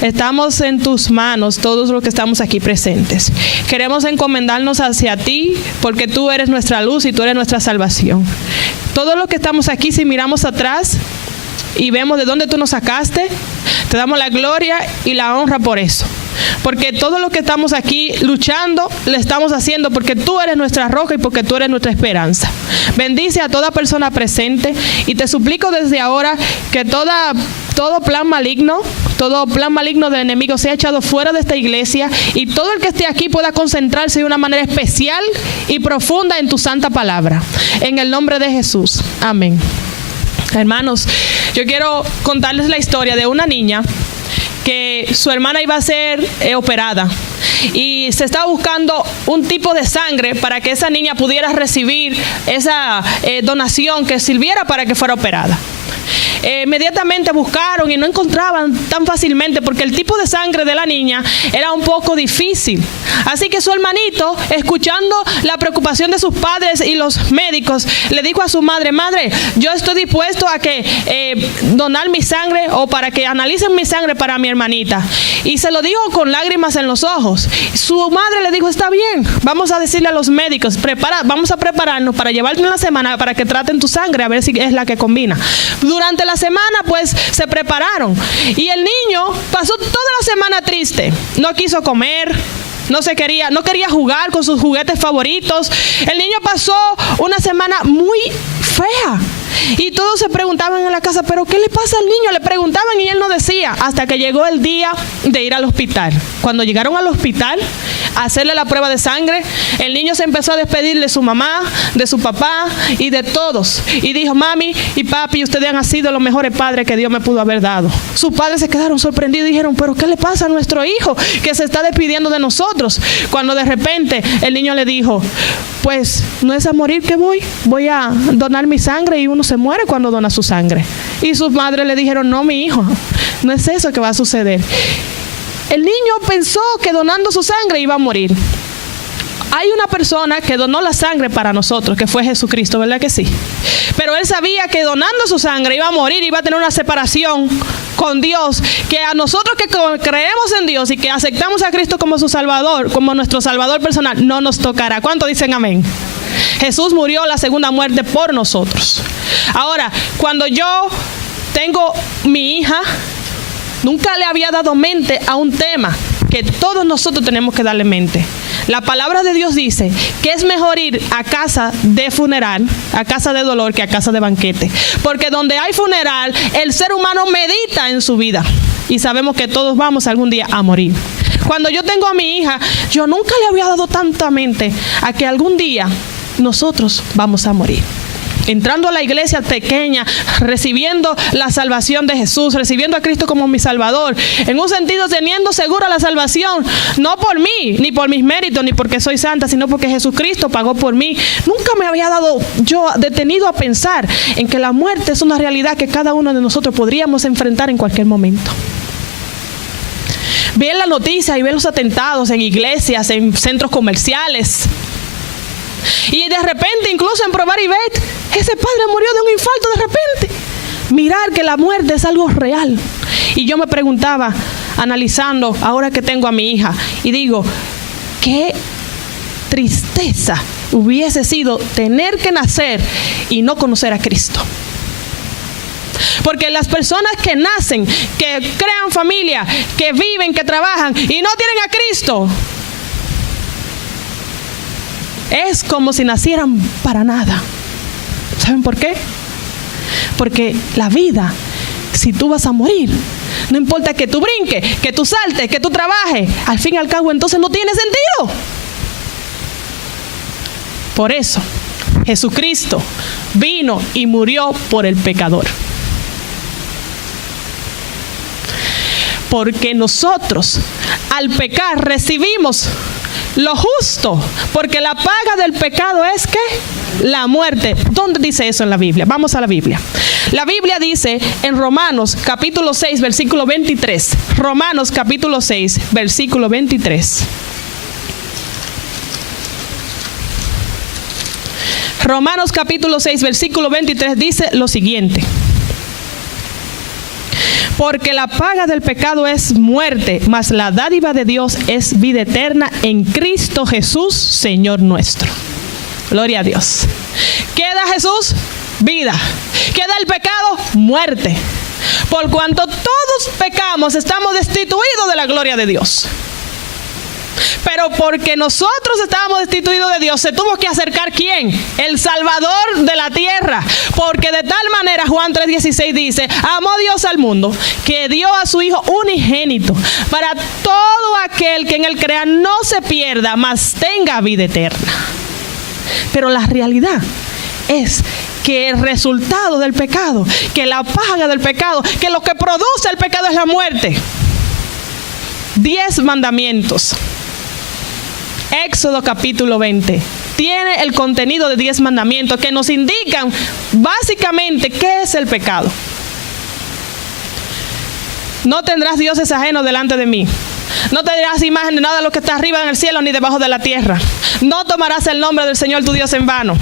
estamos en tus manos, todos los que estamos aquí presentes. Queremos encomendarnos hacia ti, porque tú eres nuestra luz y tú eres nuestra salvación. Todos los que estamos aquí, si miramos atrás y vemos de dónde tú nos sacaste, te damos la gloria y la honra por eso. Porque todo lo que estamos aquí luchando, le estamos haciendo porque tú eres nuestra roca y porque tú eres nuestra esperanza. Bendice a toda persona presente y te suplico desde ahora que todo plan maligno del enemigo sea echado fuera de esta iglesia y todo el que esté aquí pueda concentrarse de una manera especial y profunda en tu santa palabra. En el nombre de Jesús. Amén. Hermanos, yo quiero contarles la historia de una niña que su hermana iba a ser operada y se estaba buscando un tipo de sangre para que esa niña pudiera recibir esa donación que sirviera para que fuera operada. Inmediatamente buscaron y no encontraban tan fácilmente porque el tipo de sangre de la niña era un poco difícil. Así que su hermanito, escuchando la preocupación de sus padres y los médicos, le dijo a su madre: madre, yo estoy dispuesto a que donar mi sangre o para que analicen mi sangre para mi hermanita. Y se lo dijo con lágrimas en los ojos. Su madre le dijo: está bien, vamos a decirle a los médicos, vamos a prepararnos para llevarte una semana para que traten tu sangre a ver si es la que combina. Durante la semana pues se prepararon y el niño pasó toda la semana triste. No quiso comer, no quería jugar con sus juguetes favoritos. El niño pasó una semana muy fea y todos se preguntaban en la casa: ¿pero qué le pasa al niño? Le preguntaban y él no decía, hasta que llegó el día de ir al hospital. Cuando llegaron al hospital a hacerle la prueba de sangre, el niño se empezó a despedir de su mamá, de su papá y de todos, y dijo: mami y papi, ustedes han sido los mejores padres que Dios me pudo haber dado. Sus padres se quedaron sorprendidos y dijeron: ¿pero qué le pasa a nuestro hijo que se está despidiendo de nosotros? Cuando de repente el niño le dijo: pues no es a morir que voy a donar mi sangre, y uno se muere cuando dona su sangre. Y sus madres le dijeron: no, mi hijo, no es eso que va a suceder. El niño pensó que donando su sangre iba a morir. Hay una persona que donó la sangre para nosotros, que fue Jesucristo, ¿verdad que sí? Pero él sabía que donando su sangre iba a morir, iba a tener una separación con Dios, que a nosotros que creemos en Dios y que aceptamos a Cristo como su Salvador, como nuestro Salvador personal, no nos tocará. ¿Cuánto dicen amén? Jesús murió la segunda muerte por nosotros. Ahora, cuando yo tengo mi hija, nunca le había dado mente a un tema que todos nosotros tenemos que darle mente. La palabra de Dios dice que es mejor ir a casa de funeral, a casa de dolor, que a casa de banquete. Porque donde hay funeral, el ser humano medita en su vida. Y sabemos que todos vamos algún día a morir. Cuando yo tengo a mi hija, yo nunca le había dado tanta mente a que algún día nosotros vamos a morir. Entrando a la iglesia pequeña, recibiendo la salvación de Jesús, recibiendo a Cristo como mi Salvador, en un sentido teniendo segura la salvación, no por mí, ni por mis méritos, ni porque soy santa, sino porque Jesucristo pagó por mí. Nunca me había detenido a pensar en que la muerte es una realidad que cada uno de nosotros podríamos enfrentar en cualquier momento. Ver la noticia y ver los atentados en iglesias, en centros comerciales. Y de repente, incluso en Probar y Bet, ese padre murió de un infarto de repente. Mirar que la muerte es algo real. Y yo me preguntaba, analizando ahora que tengo a mi hija, y digo: qué tristeza hubiese sido tener que nacer y no conocer a Cristo. Porque las personas que nacen, que crean familia, que viven, que trabajan y no tienen a Cristo, es como si nacieran para nada. ¿Saben por qué? Porque la vida, si tú vas a morir, no importa que tú brinques, que tú saltes, que tú trabajes, al fin y al cabo entonces no tiene sentido. Por eso Jesucristo vino y murió por el pecador. Porque nosotros al pecar recibimos lo justo, porque la paga del pecado es ¿qué? La muerte. ¿Dónde dice eso en la Biblia? Vamos a la Biblia. La Biblia dice en Romanos capítulo 6, versículo 23. Romanos capítulo 6, versículo 23. Romanos capítulo 6, versículo 23 dice lo siguiente: Porque la paga del pecado es muerte, mas la dádiva de Dios es vida eterna en Cristo Jesús, Señor nuestro. Gloria a Dios. ¿Qué da Jesús? Vida. ¿Qué da el pecado? Muerte. Por cuanto todos pecamos, estamos destituidos de la gloria de Dios. Pero porque nosotros estábamos destituidos de Dios, se tuvo que acercar ¿quién? El Salvador de la tierra. Porque de tal manera, Juan 3:16 dice, amó Dios al mundo, que dio a su Hijo unigénito, para todo aquel que en él crea no se pierda, mas tenga vida eterna. Pero la realidad es que el resultado del pecado, que la paga del pecado, que lo que produce el pecado es la muerte. 10 mandamientos. Éxodo capítulo 20 tiene el contenido de 10 mandamientos que nos indican básicamente qué es el pecado. No tendrás dioses ajenos delante de mí. No te dirás imagen de nada de lo que está arriba en el cielo ni debajo de la tierra. No tomarás el nombre del Señor tu Dios en vano.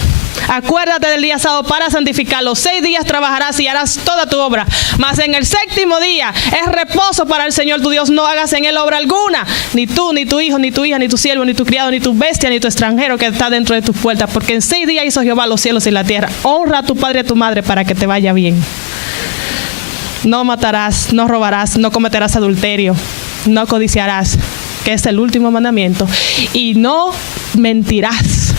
Acuérdate del día sábado para santificarlo. 6 días trabajarás y harás toda tu obra. Mas en el 7º día es reposo para el Señor tu Dios. No hagas en él obra alguna. Ni tú, ni tu hijo, ni tu hija, ni tu siervo, ni tu criado, ni tu bestia, ni tu extranjero que está dentro de tus puertas. Porque en 6 días hizo Jehová los cielos y la tierra. Honra a tu padre y a tu madre para que te vaya bien. No matarás, no robarás, no cometerás adulterio, no codiciarás, que es el último mandamiento, y no mentirás.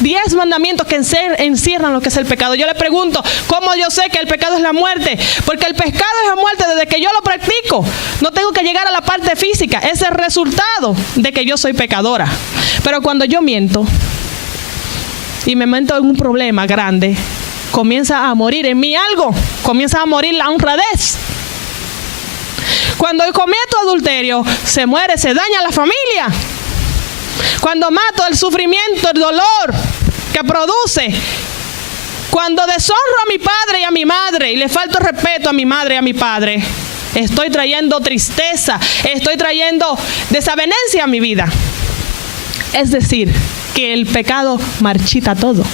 10 mandamientos que encierran lo que es el pecado. Yo le pregunto, ¿cómo yo sé que el pecado es la muerte? Porque el pecado es la muerte desde que yo lo practico. No tengo que llegar a la parte física. Es el resultado de que yo soy pecadora. Pero cuando yo miento y me meto en un problema grande, comienza a morir en mí algo. Comienza a morir la honradez. Cuando cometo adulterio, se muere, se daña la familia. Cuando mato, el sufrimiento, el dolor que produce. Cuando deshonro a mi padre y a mi madre y le falto respeto a mi madre y a mi padre, estoy trayendo tristeza, estoy trayendo desavenencia a mi vida. Es decir, que el pecado marchita todo.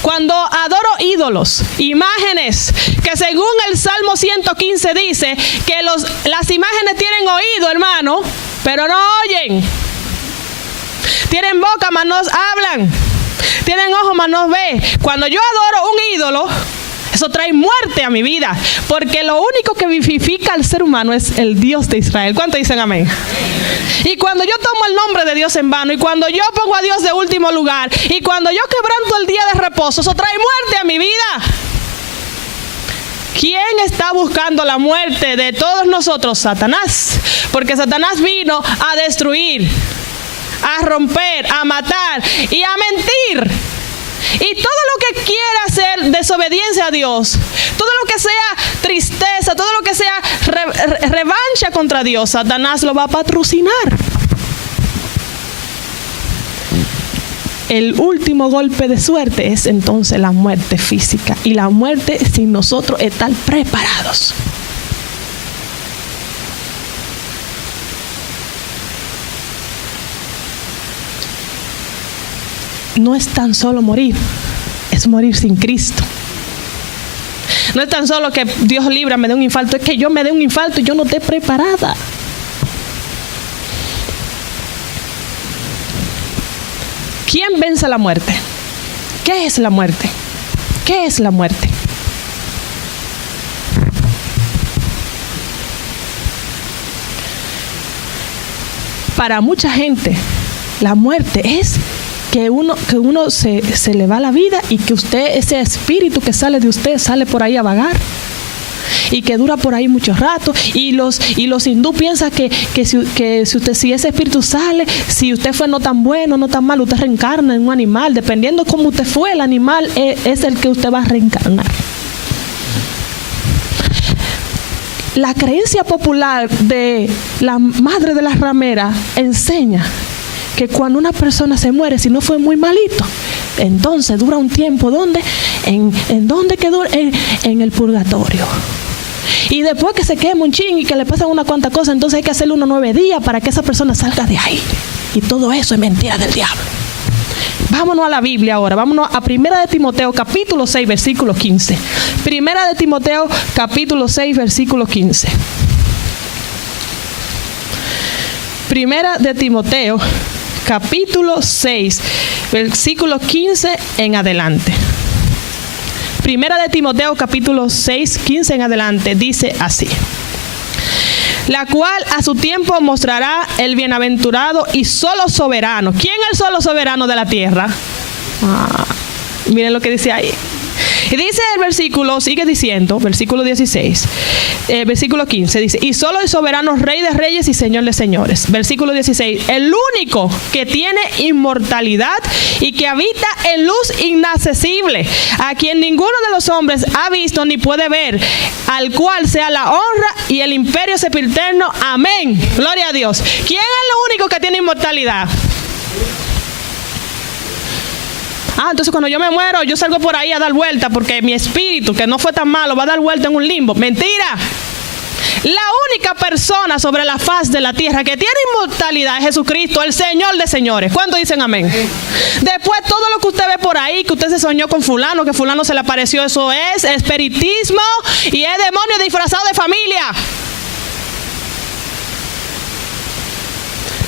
Cuando adoro ídolos, imágenes, que según el Salmo 115 dice que las imágenes tienen oído, hermano, pero no oyen. Tienen boca, mas no hablan. Tienen ojos, mas no ven. Cuando yo adoro un ídolo, eso trae muerte a mi vida. Porque lo único que vivifica al ser humano es el Dios de Israel. ¿Cuántos dicen amén? Y cuando yo tomo el nombre de Dios en vano, y cuando yo pongo a Dios de último lugar, y cuando yo quebranto el día de reposo, eso trae muerte a mi vida. ¿Quién está buscando la muerte de todos nosotros? Satanás. Porque Satanás vino a destruir, a romper, a matar y a mentir. Y todo lo que quiera hacer desobediencia a Dios, todo lo que sea tristeza, todo lo que sea revancha contra Dios, Satanás lo va a patrocinar. El último golpe de suerte es entonces la muerte física. Y la muerte sin nosotros estar preparados. No es tan solo morir, es morir sin Cristo. No es tan solo que Dios líbrame de un infarto, es que yo me dé un infarto y yo no esté preparada. ¿Quién vence la muerte? ¿Qué es la muerte? ¿Qué es la muerte? Para mucha gente, la muerte es que uno se le va la vida y que usted, ese espíritu que sale de usted, sale por ahí a vagar y que dura por ahí mucho rato. Y los hindú piensan que si ese espíritu sale, si usted fue no tan bueno, no tan malo, usted reencarna en un animal. Dependiendo cómo usted fue, el animal es el que usted va a reencarnar. La creencia popular de la madre de las rameras enseña que cuando una persona se muere, si no fue muy malito, entonces dura un tiempo, ¿dónde? ¿En dónde quedó? En el purgatorio. Y después que se quema un ching y que le pasan una cuanta cosa, entonces hay que hacerle unos 9 días para que esa persona salga de ahí. Y todo eso es mentira del diablo. Vámonos a la Biblia ahora. Vámonos a 1 de Timoteo, capítulo 6, versículo 15. 1 de Timoteo, capítulo 6, versículo 15. 1 de Timoteo, capítulo 6, versículo 15 en adelante. 1 de Timoteo, capítulo 6, 15 en adelante, dice así: la cual a su tiempo mostrará el bienaventurado y solo soberano. ¿Quién es el solo soberano de la tierra? Miren lo que dice ahí. Y dice el versículo, sigue diciendo, versículo 16, versículo 15, dice: y solo el soberano Rey de reyes y Señor de señores. Versículo 16, el único que tiene inmortalidad y que habita en luz inaccesible, a quien ninguno de los hombres ha visto ni puede ver, al cual sea la honra y el imperio sempiterno. Amén. Gloria a Dios. ¿Quién es el único que tiene inmortalidad? Entonces cuando yo me muero, yo salgo por ahí a dar vuelta porque mi espíritu, que no fue tan malo, va a dar vuelta en un limbo. Mentira. La única persona sobre la faz de la tierra que tiene inmortalidad es Jesucristo, el Señor de señores. ¿Cuántos dicen amén? Después todo lo que usted ve por ahí, que usted se soñó con fulano, que fulano se le apareció, eso es espiritismo y es demonio disfrazado de familia.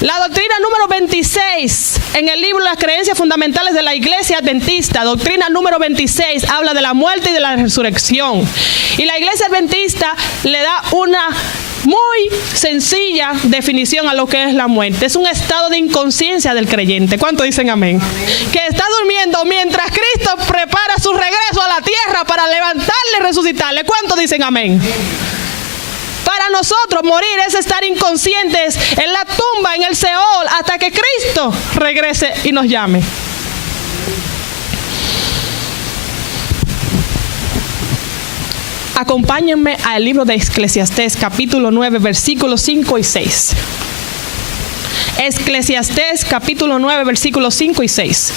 La doctrina número 26 en el libro Las creencias fundamentales de la Iglesia Adventista, doctrina número 26, habla de la muerte y de la resurrección. Y la Iglesia Adventista le da una muy sencilla definición a lo que es la muerte. Es un estado de inconsciencia del creyente. ¿Cuántos dicen amén? Amén. Que está durmiendo mientras Cristo prepara su regreso a la tierra para levantarle y resucitarle. ¿Cuántos dicen amén? Amén. Para nosotros morir es estar inconscientes en la tumba, en el Seol, hasta que Cristo regrese y nos llame. Acompáñenme al libro de Eclesiastés, capítulo 9, versículos 5 y 6. Eclesiastés, capítulo 9, versículos 5 y 6.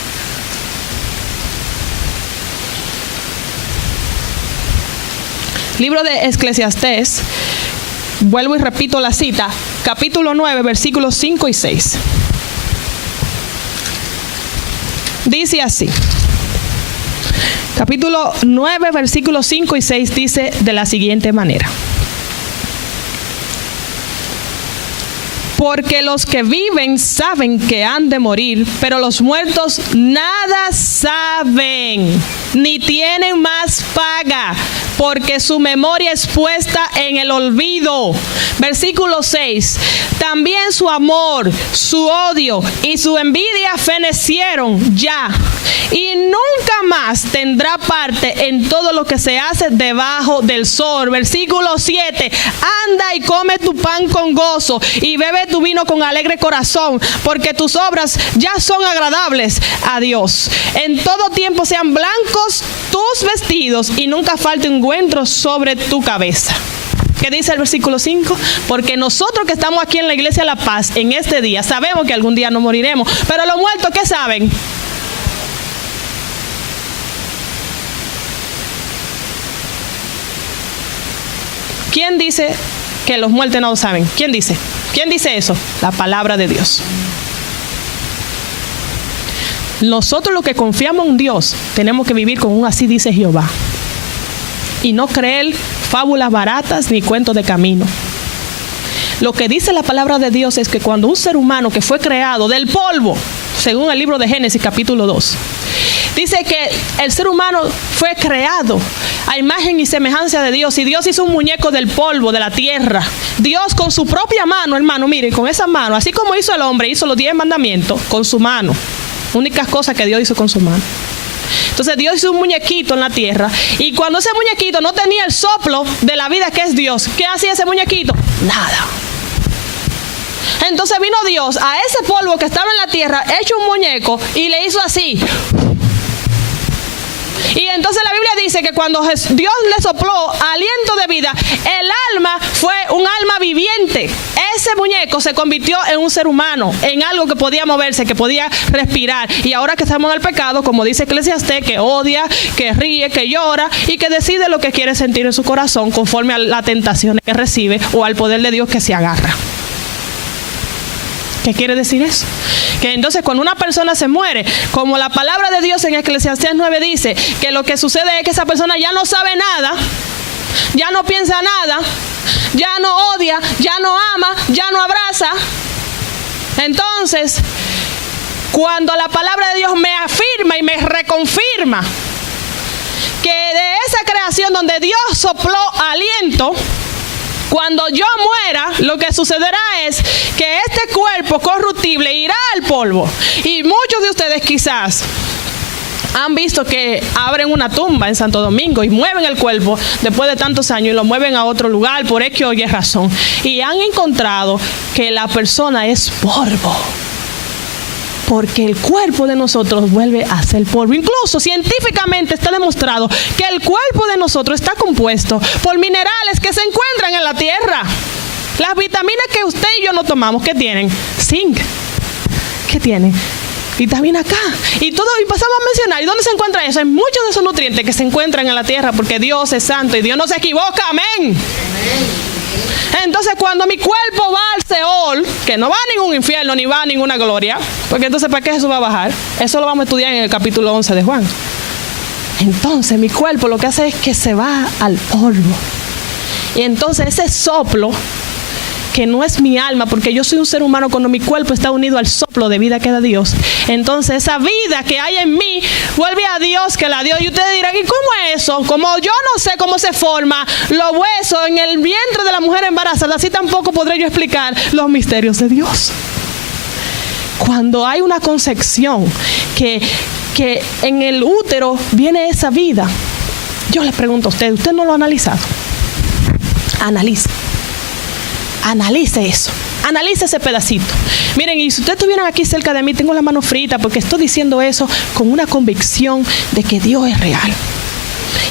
Libro de Eclesiastés, vuelvo y repito la cita, capítulo 9, versículos 5 y 6. Dice así. Capítulo 9, versículos 5 y 6 dice de la siguiente manera: porque los que viven saben que han de morir, pero los muertos nada saben, ni tienen más paga, porque su memoria es puesta en el olvido. Versículo 6. También su amor, su odio y su envidia fenecieron ya, y nunca más tendrá parte en todo lo que se hace debajo del sol. Versículo 7. Anda y come tu pan con gozo y bebe tu vino con alegre corazón, porque tus obras ya son agradables a Dios. En todo tiempo sean blancos tus vestidos y nunca falte ungüento sobre tu cabeza. ¿Qué dice el versículo 5? Porque nosotros que estamos aquí en la Iglesia La Paz en este día, sabemos que algún día no moriremos, pero los muertos, ¿qué saben? ¿Quién dice que los muertos no lo saben? ¿Quién dice? ¿Quién dice eso? La palabra de Dios. Nosotros los que confiamos en Dios tenemos que vivir con un así dice Jehová y no creer fábulas baratas ni cuentos de camino. Lo que dice la palabra de Dios es que cuando un ser humano que fue creado del polvo, según el libro de Génesis capítulo 2, dice que el ser humano fue creado a imagen y semejanza de Dios, y Dios hizo un muñeco del polvo de la tierra. Dios con su propia mano, hermano, miren, con esa mano, así como hizo el hombre, hizo los 10 mandamientos con su mano. Únicas cosas que Dios hizo con su mano. Entonces Dios hizo un muñequito en la tierra, y cuando ese muñequito no tenía el soplo de la vida que es Dios, ¿qué hacía ese muñequito? Nada. Entonces vino Dios a ese polvo que estaba en la tierra, hecho un muñeco, y le hizo así. Y entonces la Biblia dice que cuando Dios le sopló aliento de vida, el alma fue un alma viviente. Ese muñeco se convirtió en un ser humano, en algo que podía moverse, que podía respirar. Y ahora que estamos en el pecado, como dice Eclesiastés, que odia, que ríe, que llora y que decide lo que quiere sentir en su corazón conforme a la tentación que recibe o al poder de Dios que se agarra. ¿Qué quiere decir eso? Que entonces cuando una persona se muere, como la palabra de Dios en Eclesiastés 9 dice, que lo que sucede es que esa persona ya no sabe nada, ya no piensa nada, ya no odia, ya no ama, ya no abraza. Entonces, cuando la palabra de Dios me afirma y me reconfirma que de esa creación donde Dios sopló aliento, cuando yo muera, lo que sucederá es que este cuerpo corruptible irá al polvo. Y muchos de ustedes quizás han visto que abren una tumba en Santo Domingo y mueven el cuerpo después de tantos años y lo mueven a otro lugar por X o Y razón. Y han encontrado que la persona es polvo. Porque el cuerpo de nosotros vuelve a ser polvo. Incluso científicamente está demostrado que el cuerpo de nosotros está compuesto por minerales que se encuentran en la tierra. Las vitaminas que usted y yo no tomamos, ¿qué tienen? Zinc. ¿Qué tienen? Vitamina K. Y pasamos a mencionar, ¿y dónde se encuentra eso? Hay muchos de esos nutrientes que se encuentran en la tierra porque Dios es santo y Dios no se equivoca. Amén. Entonces cuando mi cuerpo va al Seol, que no va a ningún infierno ni va a ninguna gloria, porque entonces ¿para qué Jesús va a bajar? Eso lo vamos a estudiar en el capítulo 11 de Juan. Entonces mi cuerpo lo que hace es que se va al polvo. Y entonces ese soplo, que no es mi alma, porque yo soy un ser humano, cuando mi cuerpo está unido al soplo de vida que da Dios, entonces esa vida que hay en mí vuelve a Dios que la dio. Y ustedes dirán, ¿y cómo es eso? Como yo no sé cómo se forma los huesos en el vientre de la mujer embarazada, así tampoco podré yo explicar los misterios de Dios. Cuando hay una concepción que en el útero viene esa vida, yo les pregunto a usted no lo ha analizado. Analice eso. Analice ese pedacito. Miren, y si ustedes estuvieran aquí cerca de mí, tengo la mano frita porque estoy diciendo eso con una convicción de que Dios es real.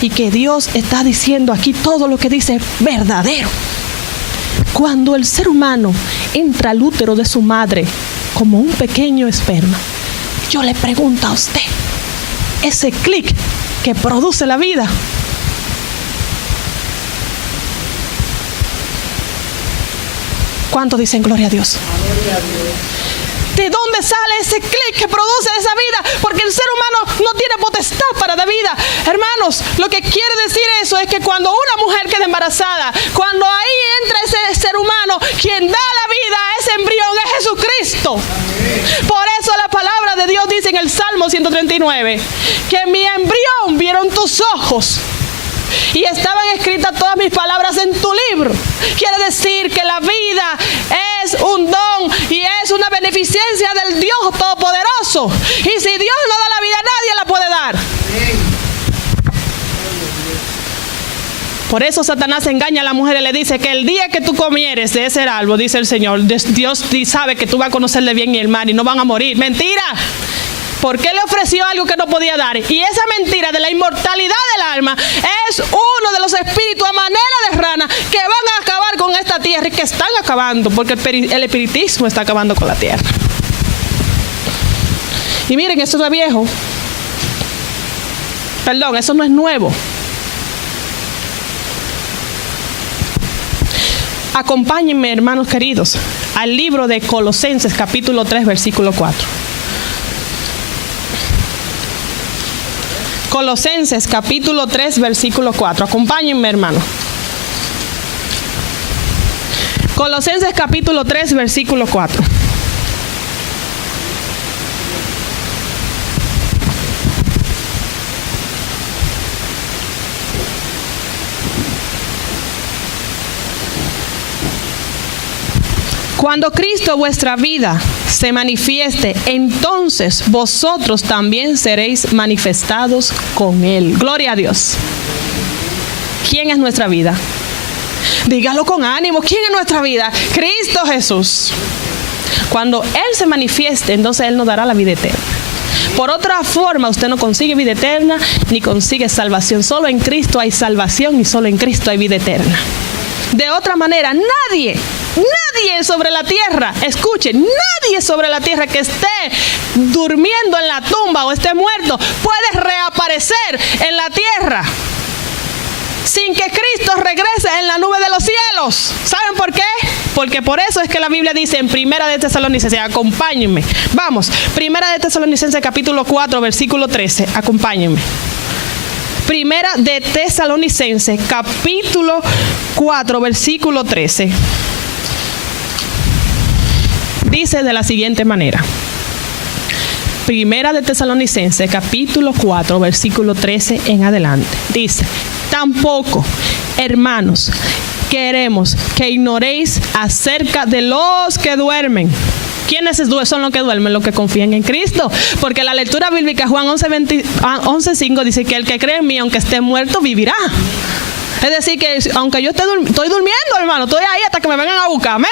Y que Dios está diciendo aquí todo lo que dice es verdadero. Cuando el ser humano entra al útero de su madre como un pequeño esperma, yo le pregunto a usted, ese clic que produce la vida, ¿cuántos dicen gloria a Dios? Gloria a Dios. ¿De dónde sale ese clic que produce esa vida? Porque el ser humano no tiene potestad para dar vida. Hermanos, lo que quiere decir eso es que cuando una mujer queda embarazada, cuando ahí entra ese ser humano, quien da la vida a ese embrión es Jesucristo. Amén. Por eso la palabra de Dios dice en el Salmo 139, que mi embrión vieron tus ojos y estaban escritas todas mis palabras en tu libro. Quiere decir que la vida es un don y es una beneficencia del Dios Todopoderoso. Y si Dios no da la vida, nadie la puede dar. Por eso Satanás engaña a la mujer y le dice que el día que tú comieres de ese árbol, dice el Señor, Dios sabe que tú vas a conocer el bien y el mal y no van a morir. Mentira. ¿Por qué le ofreció algo que no podía dar? Y esa mentira de la inmortalidad del alma es uno de los espíritus a manera de rana que van a acabar con esta tierra y que están acabando, porque el espiritismo está acabando con la tierra. Y miren, esto es viejo. Perdón, eso no es nuevo. Acompáñenme, hermanos queridos, al libro de Colosenses, capítulo 3, versículo 4. Colosenses capítulo 3 versículo 4. Acompáñenme, hermano. Colosenses capítulo 3 versículo 4. Cuando Cristo vuestra vida se manifieste, entonces vosotros también seréis manifestados con Él. Gloria a Dios. ¿Quién es nuestra vida? Dígalo con ánimo. ¿Quién es nuestra vida? Cristo Jesús. Cuando Él se manifieste, entonces Él nos dará la vida eterna. Por otra forma, usted no consigue vida eterna ni consigue salvación. Solo en Cristo hay salvación y solo en Cristo hay vida eterna. De otra manera, nadie sobre la tierra, escuchen, nadie sobre la tierra que esté durmiendo en la tumba o esté muerto puede reaparecer en la tierra. sin que Cristo regrese en la nube de los cielos. ¿Saben por qué? Porque por eso es que la Biblia dice en Primera de Tesalonicenses, acompáñenme. Vamos, Primera de Tesalonicenses capítulo 4, versículo 13, acompáñenme. Primera de Tesalonicenses capítulo 4, versículo 13. Dice de la siguiente manera. Primera de Tesalonicenses capítulo 4, versículo 13 en adelante. Dice, tampoco, hermanos, queremos que ignoréis acerca de los que duermen. ¿Quiénes son los que duermen? Los que confían en Cristo. Porque la lectura bíblica, Juan 11:5 dice que el que cree en mí, aunque esté muerto, vivirá. Es decir, que aunque yo estoy durmiendo, hermano, estoy ahí hasta que me vengan a buscar, amén.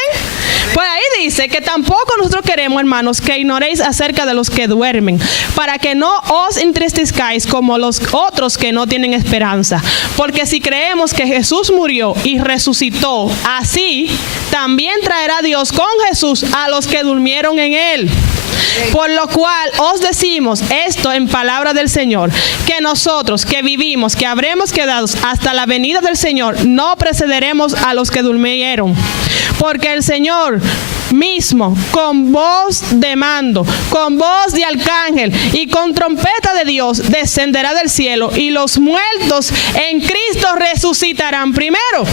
Pues ahí dice que tampoco nosotros queremos, hermanos, que ignoréis acerca de los que duermen, para que no os entristezcáis como los otros que no tienen esperanza. Porque si creemos que Jesús murió y resucitó, así también traerá Dios con Jesús a los que durmieron en él. Por lo cual os decimos esto en palabra del Señor, que nosotros que vivimos, que habremos quedado hasta la venida del Señor, no precederemos a los que durmieron. Porque el Señor mismo, con voz de mando, con voz de arcángel y con trompeta de Dios, descenderá del cielo, y los muertos en Cristo resucitarán primero.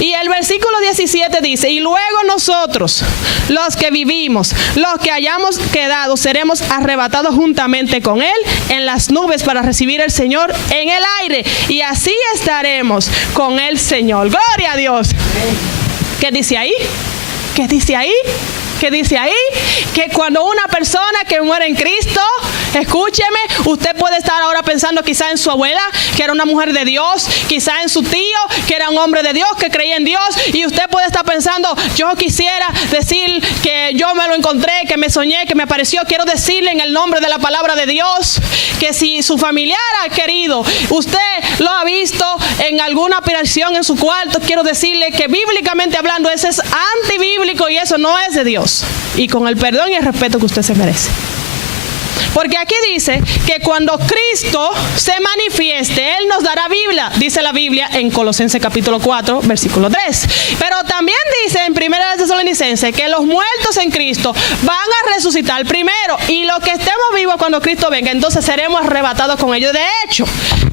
Y el versículo 17 dice, y luego nosotros, los que vivimos, los que hayamos quedado, seremos arrebatados juntamente con Él en las nubes para recibir al Señor en el aire, y así estaremos con el Señor. ¡Gloria a Dios! ¿Qué dice ahí? ¿Qué dice ahí? ¿Qué dice ahí? Que cuando una persona que muere en Cristo, escúcheme, usted puede estar ahora pensando quizá en su abuela, que era una mujer de Dios, quizá en su tío, que era un hombre de Dios, que creía en Dios, y usted puede estar pensando, yo quisiera decir que yo me lo encontré, que me soñé, que me apareció. Quiero decirle en el nombre de la palabra de Dios, que si su familiar ha querido, usted lo ha visto en alguna operación en su cuarto, quiero decirle que bíblicamente hablando, ese es antibíblico y eso no es de Dios. Y con el perdón y el respeto que usted se merece. Porque aquí dice que cuando Cristo se manifieste, Él nos dará Biblia, dice la Biblia en Colosenses capítulo 4, versículo 3. Pero también dice en Primera de Tesalonicenses que los muertos en Cristo van a resucitar primero, y los que estemos vivos cuando Cristo venga, entonces seremos arrebatados con ellos. De hecho,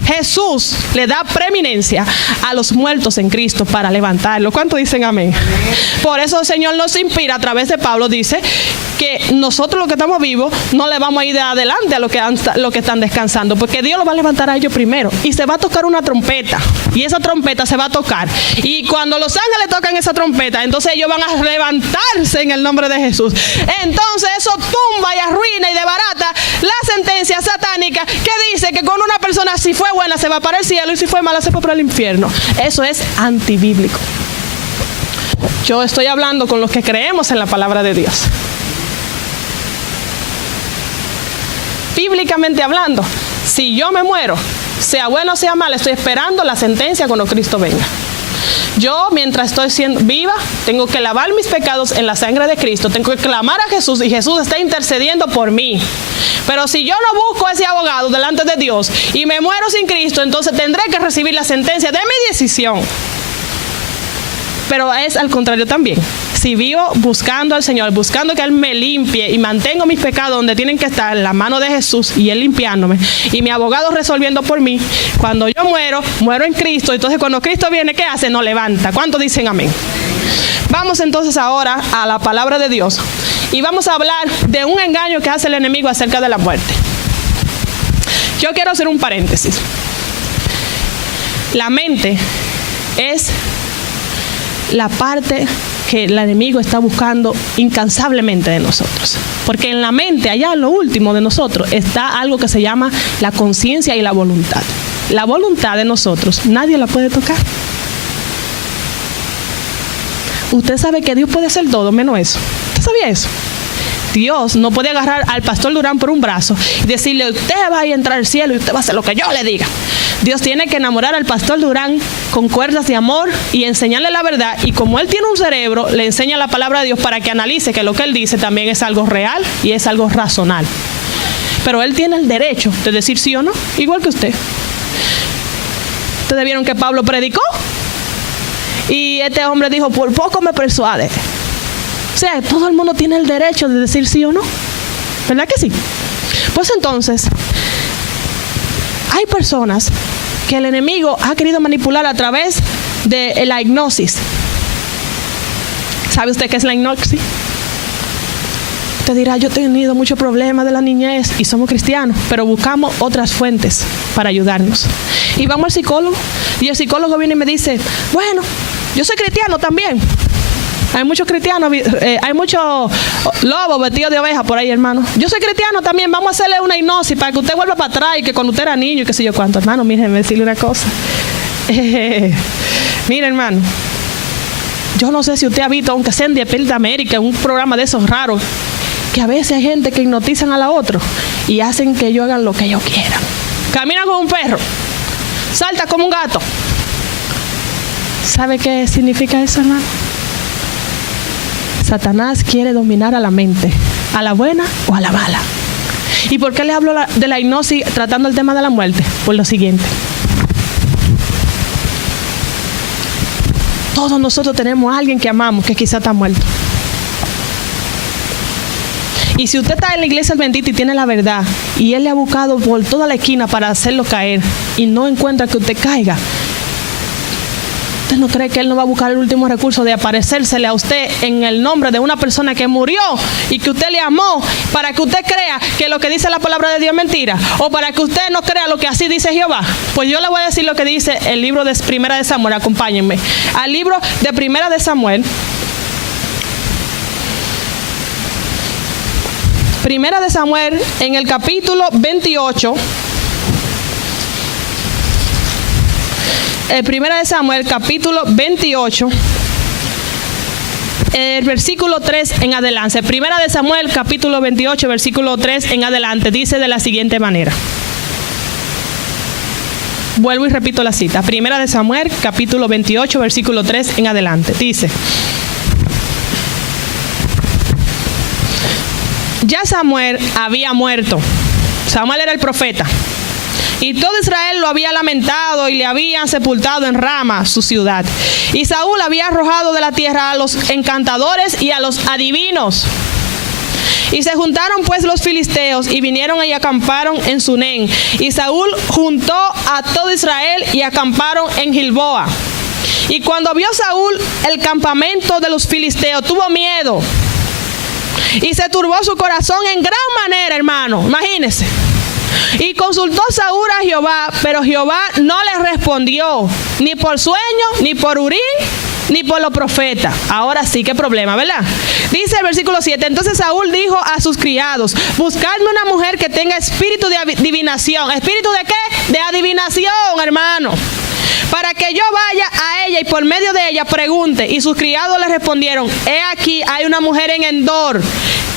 Jesús le da preeminencia a los muertos en Cristo para levantarlos. ¿Cuánto dicen amén? Por eso el Señor nos inspira a través de Pablo, dice que nosotros los que estamos vivos no le vamos a ir de adelante a los que están descansando, porque Dios los va a levantar a ellos primero, y se va a tocar una trompeta, y esa trompeta se va a tocar, y cuando los ángeles tocan esa trompeta, entonces ellos van a levantarse en el nombre de Jesús. Entonces eso tumba y arruina y debarata la sentencia satánica que dice que con una persona, si fue buena se va para el cielo, y si fue mala se va para el infierno. Eso es antibíblico. Yo estoy hablando con los que creemos en la palabra de Dios. Bíblicamente hablando, si yo me muero, sea bueno o sea mal, estoy esperando la sentencia cuando Cristo venga. Yo, mientras estoy siendo viva, tengo que lavar mis pecados en la sangre de Cristo, tengo que clamar a Jesús, y Jesús está intercediendo por mí. Pero si yo no busco a ese abogado delante de Dios y me muero sin Cristo, entonces tendré que recibir la sentencia de mi decisión. Pero es al contrario también. Si vivo buscando al Señor, buscando que Él me limpie y mantengo mis pecados donde tienen que estar, en la mano de Jesús y Él limpiándome, y mi abogado resolviendo por mí, cuando yo muero en Cristo. Entonces cuando Cristo viene, ¿qué hace? Nos levanta. ¿Cuántos dicen amén? Vamos entonces ahora a la palabra de Dios, y vamos a hablar de un engaño que hace el enemigo acerca de la muerte. Yo quiero hacer un paréntesis. La mente es la parte que el enemigo está buscando incansablemente de nosotros. Porque en la mente, allá en lo último de nosotros, está algo que se llama la conciencia y la voluntad. La voluntad de nosotros, nadie la puede tocar. Usted sabe que Dios puede hacer todo menos eso. ¿Usted sabía eso? Dios no puede agarrar al pastor Durán por un brazo y decirle, usted va a entrar al cielo y usted va a hacer lo que yo le diga. Dios tiene que enamorar al pastor Durán con cuerdas de amor y enseñarle la verdad, y como él tiene un cerebro, le enseña la palabra de Dios para que analice que lo que él dice también es algo real y es algo racional. Pero él tiene el derecho de decir sí o no, igual que usted. Ustedes vieron que Pablo predicó. Y este hombre dijo, por poco me persuade. O sea, todo el mundo tiene el derecho de decir sí o no. ¿Verdad que sí? Pues entonces, hay personas que el enemigo ha querido manipular a través de la hipnosis. ¿Sabe usted qué es la hipnosis? Usted dirá, yo he tenido muchos problemas de la niñez y somos cristianos, pero buscamos otras fuentes para ayudarnos. Y vamos al psicólogo, y el psicólogo viene y me dice, bueno, yo soy cristiano también. Hay muchos cristianos, hay muchos lobos vestidos de oveja por ahí, hermano. Yo soy cristiano también, vamos a hacerle una hipnosis para que usted vuelva para atrás y que cuando usted era niño y qué sé yo cuánto. Hermano, mírenme decirle una cosa. Mire, hermano, yo no sé si usted ha visto, aunque sea en Despierta América, un programa de esos raros, que a veces hay gente que hipnotizan a la otra y hacen que ellos hagan lo que ellos quieran. Camina como un perro, salta como un gato. ¿Sabe qué significa eso, hermano? Satanás quiere dominar a la mente, a la buena o a la mala. ¿Y por qué le hablo de la hipnosis tratando el tema de la muerte? Por lo siguiente. Todos nosotros tenemos a alguien que amamos que quizá está muerto. Y si usted está en la iglesia bendita y tiene la verdad, y él le ha buscado por toda la esquina para hacerlo caer, y no encuentra que usted caiga, ¿usted no cree que él no va a buscar el último recurso de aparecérsele a usted en el nombre de una persona que murió y que usted le amó, para que usted crea que lo que dice la palabra de Dios es mentira? O para que usted no crea lo que así dice Jehová. Pues yo le voy a decir lo que dice el libro de Primera de Samuel. Acompáñenme al libro de Primera de Samuel. Primera de Samuel, en el capítulo 28. Primera de Samuel, capítulo 28, el versículo 3 en adelante. Primera de Samuel, capítulo 28, versículo 3 en adelante, dice de la siguiente manera. Vuelvo y repito la cita. Primera de Samuel, capítulo 28, versículo 3 en adelante. Dice: ya Samuel había muerto. Samuel era el profeta. Y todo Israel lo había lamentado y le habían sepultado en Rama, su ciudad. Y Saúl había arrojado de la tierra a los encantadores y a los adivinos. Y se juntaron pues los filisteos y vinieron y acamparon en Sunén. Y Saúl juntó a todo Israel y acamparon en Gilboa. Y cuando vio Saúl el campamento de los filisteos, tuvo miedo. Y se turbó su corazón en gran manera, hermano. Imagínense. Y consultó Saúl a Jehová, pero Jehová no le respondió, ni por sueño, ni por Urim, ni por los profetas. Ahora sí, qué problema, ¿verdad? Dice el versículo 7, entonces Saúl dijo a sus criados, buscadme una mujer que tenga espíritu de adivinación. ¿Espíritu de qué? De adivinación, hermano. Para que yo vaya a ella y por medio de ella pregunte. Y sus criados le respondieron, he aquí hay una mujer en Endor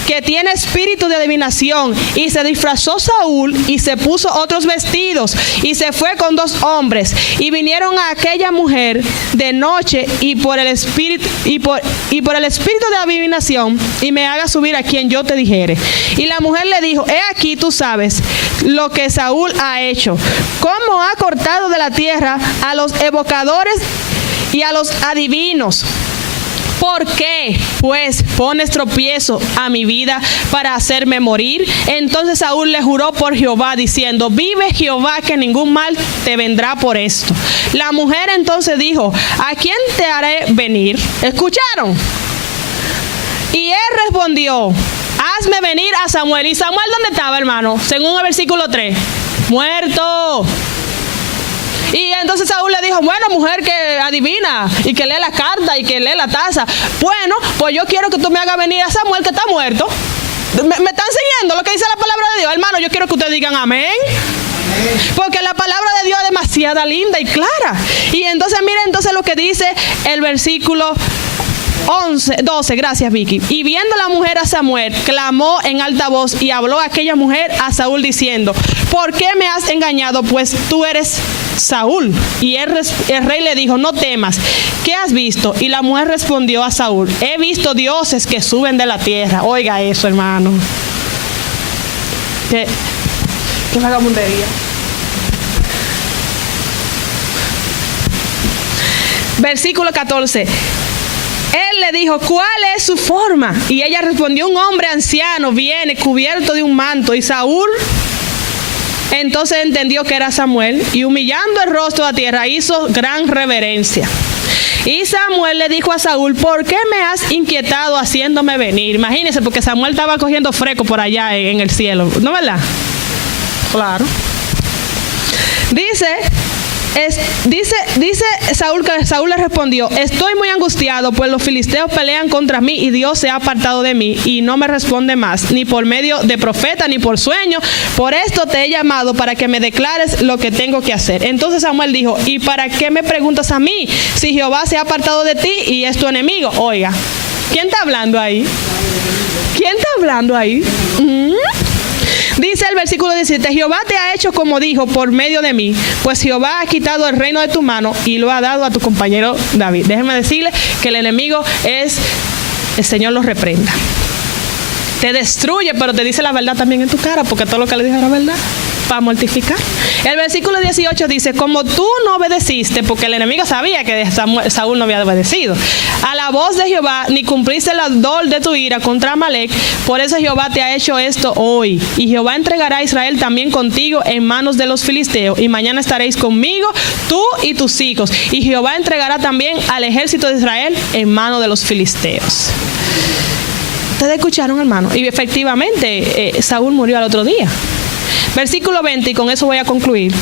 que tiene espíritu de adivinación. Y se disfrazó Saúl y se puso otros vestidos y se fue con 2 hombres y vinieron a aquella mujer de noche y por el espíritu de adivinación, y me haga subir a quien yo te dijere. Y la mujer le dijo, he aquí tú sabes lo que Saúl ha hecho, cómo ha cortado de la tierra a los evocadores y a los adivinos. ¿Por qué, pues, pones tropiezo a mi vida para hacerme morir? Entonces Saúl le juró por Jehová, diciendo, vive Jehová, que ningún mal te vendrá por esto. La mujer entonces dijo, ¿a quién te haré venir? ¿Escucharon? Y él respondió, hazme venir a Samuel. ¿Y Samuel dónde estaba, hermano? Según el versículo 3, muerto. Y entonces Saúl le dijo, bueno, mujer que adivina y que lee la carta y que lee la taza, bueno, pues yo quiero que tú me hagas venir a Samuel que está muerto. ¿Me está enseñando lo que dice la palabra de Dios? Hermano, yo quiero que ustedes digan amén. Porque la palabra de Dios es demasiado linda y clara. Y entonces, miren entonces lo que dice el versículo 12, gracias Vicky. Y viendo la mujer a Samuel, clamó en alta voz y habló aquella mujer a Saúl diciendo, ¿por qué me has engañado? Pues tú eres Saúl. Y el rey le dijo, no temas, ¿qué has visto? Y la mujer respondió a Saúl, he visto dioses que suben de la tierra. Oiga eso, hermano. Qué vagabundería. Versículo 14. Él le dijo, ¿cuál es su forma? Y ella respondió, un hombre anciano viene cubierto de un manto. Y Saúl entonces entendió que era Samuel y humillando el rostro a tierra hizo gran reverencia. Y Samuel le dijo a Saúl, ¿por qué me has inquietado haciéndome venir? Imagínense, porque Samuel estaba cogiendo fresco por allá en el cielo, ¿no verdad? Claro. Dice Saúl que Saúl le respondió, estoy muy angustiado, pues los filisteos pelean contra mí y Dios se ha apartado de mí y no me responde más, ni por medio de profeta, ni por sueño. Por esto te he llamado para que me declares lo que tengo que hacer. Entonces Samuel dijo, ¿y para qué me preguntas a mí si Jehová se ha apartado de ti y es tu enemigo? Oiga, ¿quién está hablando ahí? ¿Quién está hablando ahí? Dice el versículo 17, Jehová te ha hecho como dijo por medio de mí, pues Jehová ha quitado el reino de tu mano y lo ha dado a tu compañero David. Déjeme decirle que el enemigo es, el Señor lo reprenda. Te destruye, pero te dice la verdad también en tu cara, porque todo lo que le dijo era verdad, para mortificar. El versículo 18 dice, como tú no obedeciste, porque el enemigo sabía que Saúl no había obedecido a la voz de Jehová, ni cumpliste el ardor de tu ira contra Amalec, por eso Jehová te ha hecho esto hoy. Y Jehová entregará a Israel también contigo en manos de los filisteos, y mañana estaréis conmigo, tú y tus hijos. Y Jehová entregará también al ejército de Israel en manos de los filisteos. Ustedes escucharon, hermano, y efectivamente Saúl murió al otro día. Versículo 20, y con eso voy a concluir.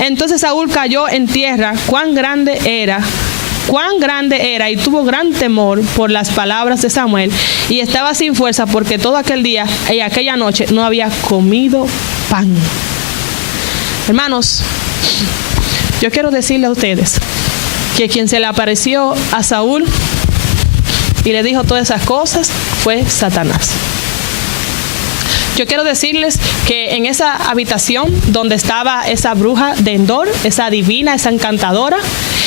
Entonces Saúl cayó en tierra, cuán grande era, y tuvo gran temor por las palabras de Samuel, y estaba sin fuerza porque todo aquel día y aquella noche no había comido pan. Hermanos, yo quiero decirle a ustedes que quien se le apareció a Saúl y le dijo todas esas cosas fue Satanás. Yo quiero decirles que en esa habitación donde estaba esa bruja de Endor, esa adivina, esa encantadora,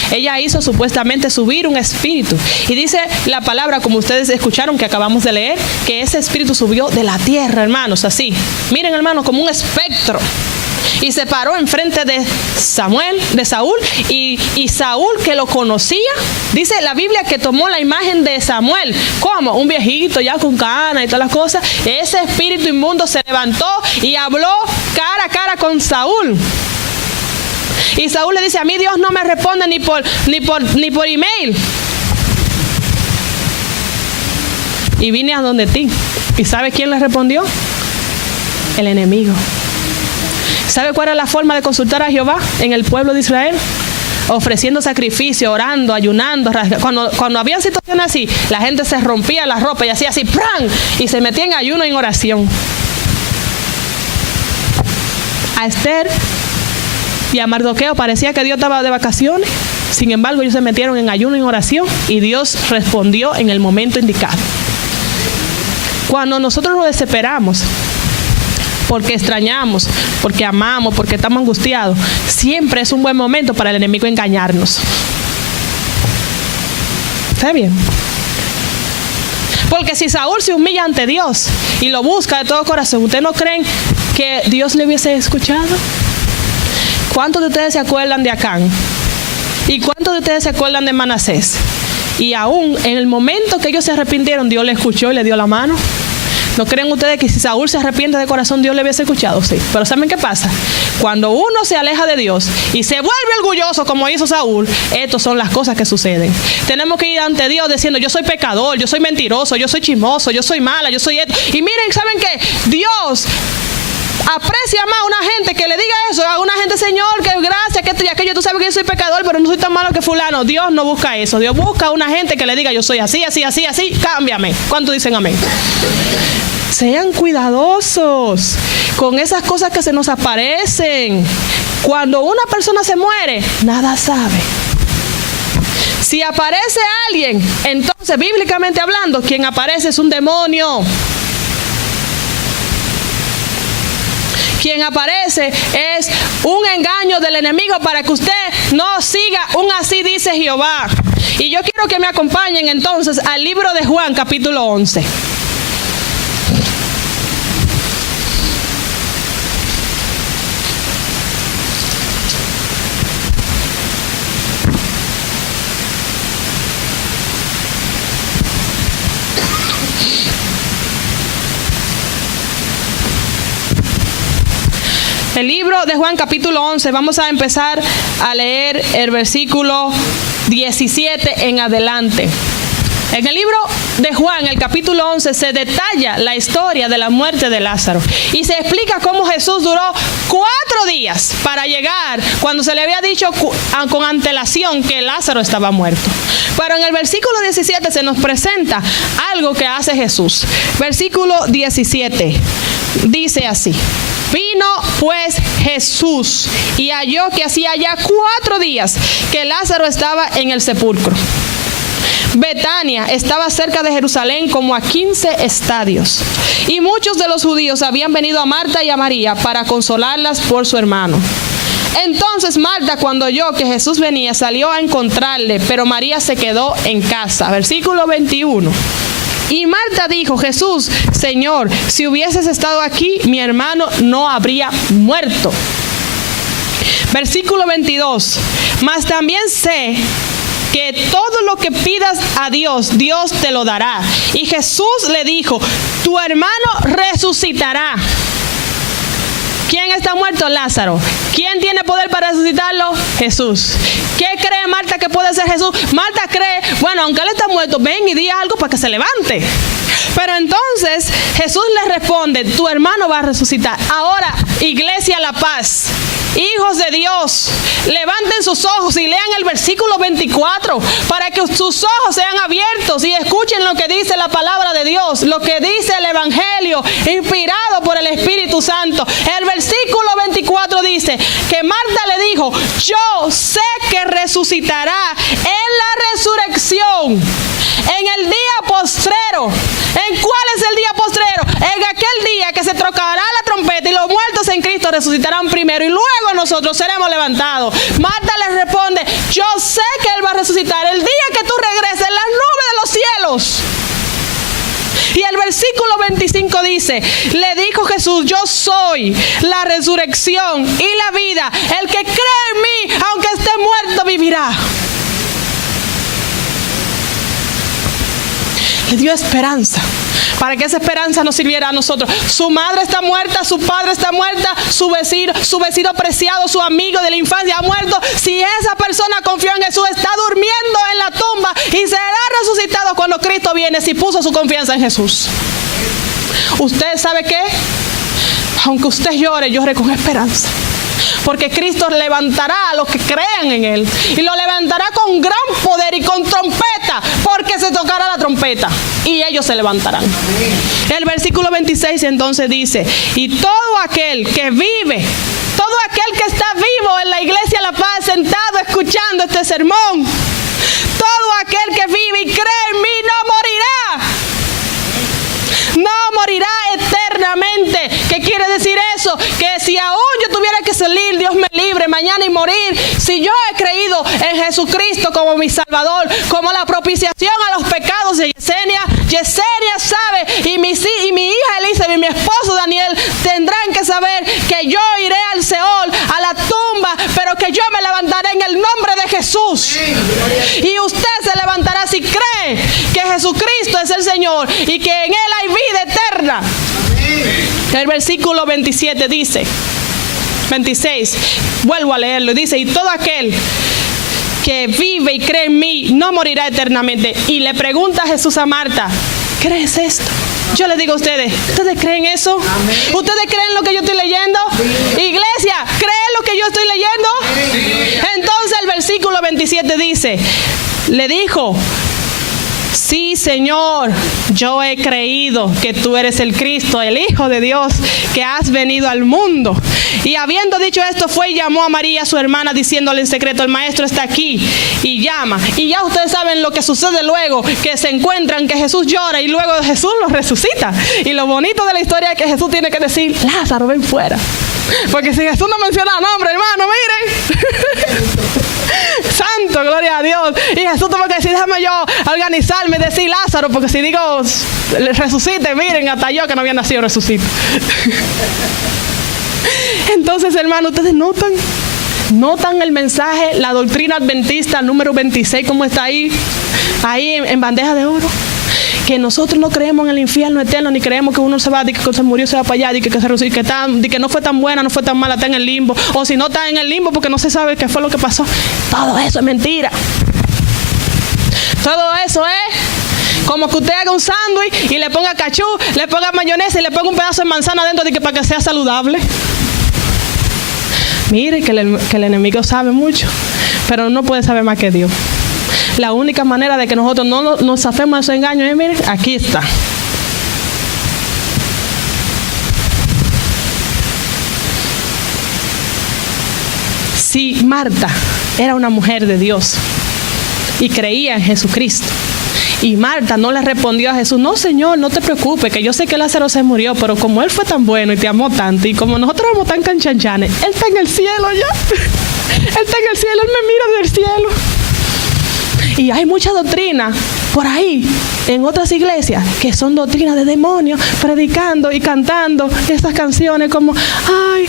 ella hizo supuestamente subir un espíritu. Y dice la palabra, como ustedes escucharon que acabamos de leer, que ese espíritu subió de la tierra, hermanos, así. Miren, hermanos, como un espectro. Y se paró enfrente de Saúl, y Saúl, que lo conocía, dice la Biblia que tomó la imagen de Samuel, como un viejito ya con cana y todas las cosas. Ese espíritu inmundo se levantó y habló cara a cara con Saúl. Y Saúl le dice, a mí Dios no me responde ni por email. Y vine a donde ti. ¿Y sabe quién le respondió? El enemigo. ¿Sabe cuál era la forma de consultar a Jehová en el pueblo de Israel? Ofreciendo sacrificio, orando, ayunando. Cuando había situaciones así, la gente se rompía la ropa y hacía así, ¡pran! Y se metía en ayuno y en oración. A Esther y a Mardoqueo parecía que Dios estaba de vacaciones. Sin embargo, ellos se metieron en ayuno y en oración y Dios respondió en el momento indicado. Cuando nosotros nos desesperamos, porque extrañamos, porque amamos, porque estamos angustiados, siempre es un buen momento para el enemigo engañarnos. ¿Está bien? Porque si Saúl se humilla ante Dios y lo busca de todo corazón, ¿ustedes no creen que Dios le hubiese escuchado? ¿Cuántos de ustedes se acuerdan de Acán? ¿Y cuántos de ustedes se acuerdan de Manasés? Y aún en el momento que ellos se arrepintieron, Dios le escuchó y le dio la mano. ¿No creen ustedes que si Saúl se arrepiente de corazón, Dios le hubiese escuchado? Sí. Pero ¿saben qué pasa? Cuando uno se aleja de Dios y se vuelve orgulloso como hizo Saúl, estas son las cosas que suceden. Tenemos que ir ante Dios diciendo, yo soy pecador, yo soy mentiroso, yo soy chismoso, yo soy mala, yo soy esto. Y miren, ¿saben qué? Dios aprecia más a una gente que le diga eso, a una gente, Señor, que gracias, que esto y aquello, tú sabes que yo soy pecador, pero no soy tan malo que fulano. Dios no busca eso. Dios busca a una gente que le diga, yo soy así, así, así, así, cámbiame. ¿Cuántos dicen amén? Sean cuidadosos con esas cosas que se nos aparecen. Cuando una persona se muere, nada sabe. Si aparece alguien, entonces bíblicamente hablando, quien aparece es un demonio. Quien aparece es un engaño del enemigo para que usted no siga un así dice Jehová. Y yo quiero que me acompañen entonces al libro de Juan, capítulo 11. El libro de Juan capítulo 11, vamos a empezar a leer el versículo 17 en adelante. En el libro de Juan, el capítulo 11, se detalla la historia de la muerte de Lázaro. Y se explica cómo Jesús duró 4 días para llegar cuando se le había dicho con antelación que Lázaro estaba muerto. Pero en el versículo 17 se nos presenta algo que hace Jesús. Versículo 17 dice así: vino pues Jesús y halló que hacía ya 4 días que Lázaro estaba en el sepulcro. Betania estaba cerca de Jerusalén como a 15 estadios. Y muchos de los judíos habían venido a Marta y a María para consolarlas por su hermano. Entonces Marta, cuando oyó que Jesús venía, salió a encontrarle, pero María se quedó en casa. Versículo 21. Y Marta dijo: Jesús, Señor, si hubieses estado aquí, mi hermano no habría muerto. Versículo 22. Mas también sé que todo lo que pidas a Dios, Dios te lo dará. Y Jesús le dijo: tu hermano resucitará. ¿Quién está muerto? Lázaro. ¿Quién tiene poder para resucitarlo? Jesús. ¿Qué cree Marta que puede ser Jesús? Marta cree, bueno, aunque él está muerto, ven y di algo para que se levante. Pero entonces Jesús le responde: tu hermano va a resucitar. Ahora, Iglesia La Paz, hijos de Dios, levanten sus ojos y lean el versículo 24 para que sus ojos sean abiertos y escuchen lo que dice la palabra de Dios, lo que dice el Evangelio inspirado por el Espíritu Santo. El versículo 24 dice que Marta le dijo: yo sé que resucitará en la resurrección, en el día postrero. ¿En cuál es el día postrero? En aquel día que se tocará la trompeta y los muertos en Cristo resucitarán primero y luego nosotros seremos levantados. Marta le responde: yo sé que Él va a resucitar el día que tú regreses en las nubes de los cielos. Y el versículo 25 dice: le dijo Jesús: yo soy la resurrección y la vida. El que cree en mí, aunque esté muerto, vivirá. Le dio esperanza, para que esa esperanza nos sirviera a nosotros. Su madre está muerta, su padre está muerta, su vecino preciado, su amigo de la infancia ha muerto. Si esa persona confió en Jesús, está durmiendo en la tumba y será resucitado cuando Cristo viene, si puso su confianza en Jesús. ¿Usted sabe qué? Aunque usted llore, llore con esperanza. Porque Cristo levantará a los que crean en Él. Y lo levantará con gran poder y con trompeta. Porque se tocará la trompeta. Y ellos se levantarán. El versículo 26 entonces dice: y todo aquel que vive, todo aquel que está vivo en la Iglesia La Paz, sentado escuchando este sermón, todo aquel que vive y cree en mí no morirá. No morirá eternamente. ¿Qué quiere decir eso? Que si aún yo tuviera que salir, Dios me libre, mañana y morir, si yo he creído en Jesucristo como mi Salvador, como la propiciación a los pecados de Yesenia sabe, y mi hija Elizabeth y mi esposo Daniel tendrán que saber que yo iré al Seol, a la tumba, pero que yo me levantaré en el nombre de Jesús. Y usted se levantará si cree que Jesucristo es el Señor y que en Él hay vida eterna. El versículo 27 dice, 26, vuelvo a leerlo, dice: y todo aquel que vive y cree en mí no morirá eternamente. Y le pregunta Jesús a Marta: ¿crees esto? Yo les digo a ustedes: ¿ustedes creen eso? Amén. ¿Ustedes creen lo que yo estoy leyendo? Sí. Iglesia, ¿creen lo que yo estoy leyendo? Sí. Entonces el versículo 27 dice, le dijo: sí, Señor, yo he creído que tú eres el Cristo, el Hijo de Dios, que has venido al mundo. Y habiendo dicho esto, fue y llamó a María, su hermana, diciéndole en secreto: el maestro está aquí y llama. Y ya ustedes saben lo que sucede luego, que se encuentran, que Jesús llora y luego Jesús los resucita. Y lo bonito de la historia es que Jesús tiene que decir: Lázaro, ven fuera. Porque si Jesús no menciona nombre, hermano, miren. Santo, gloria a Dios. Y Jesús tuvo que decir: déjame yo organizarme y decir Lázaro, porque si digo resucite, miren, hasta yo que no había nacido resucito. Entonces, hermano, ustedes notan el mensaje, la doctrina adventista número 26, como está ahí en bandeja de oro. que nosotros no creemos en el infierno eterno, ni creemos que uno se va, de que se murió, se va para allá, de que no fue tan buena, no fue tan mala, está en el limbo, o si no está en el limbo porque no se sabe qué fue lo que pasó. Todo eso es mentira. Todo eso es como que usted haga un sándwich y le ponga cachú, le ponga mayonesa y le ponga un pedazo de manzana dentro de que para que sea saludable. Mire que el enemigo sabe mucho, pero no puede saber más que Dios. La única manera de que nosotros no nos zafemos de esos engaños es, mire, aquí está. Si Marta era una mujer de Dios y creía en Jesucristo, y Marta no le respondió a Jesús: no, Señor, no te preocupes, que yo sé que Lázaro se murió, pero como él fue tan bueno y te amó tanto, y como nosotros éramos tan canchanchanes, él está en el cielo ya. Él está en el cielo, él me mira del cielo. Y hay mucha doctrina por ahí, en otras iglesias, que son doctrinas de demonios, predicando y cantando estas canciones como: ay,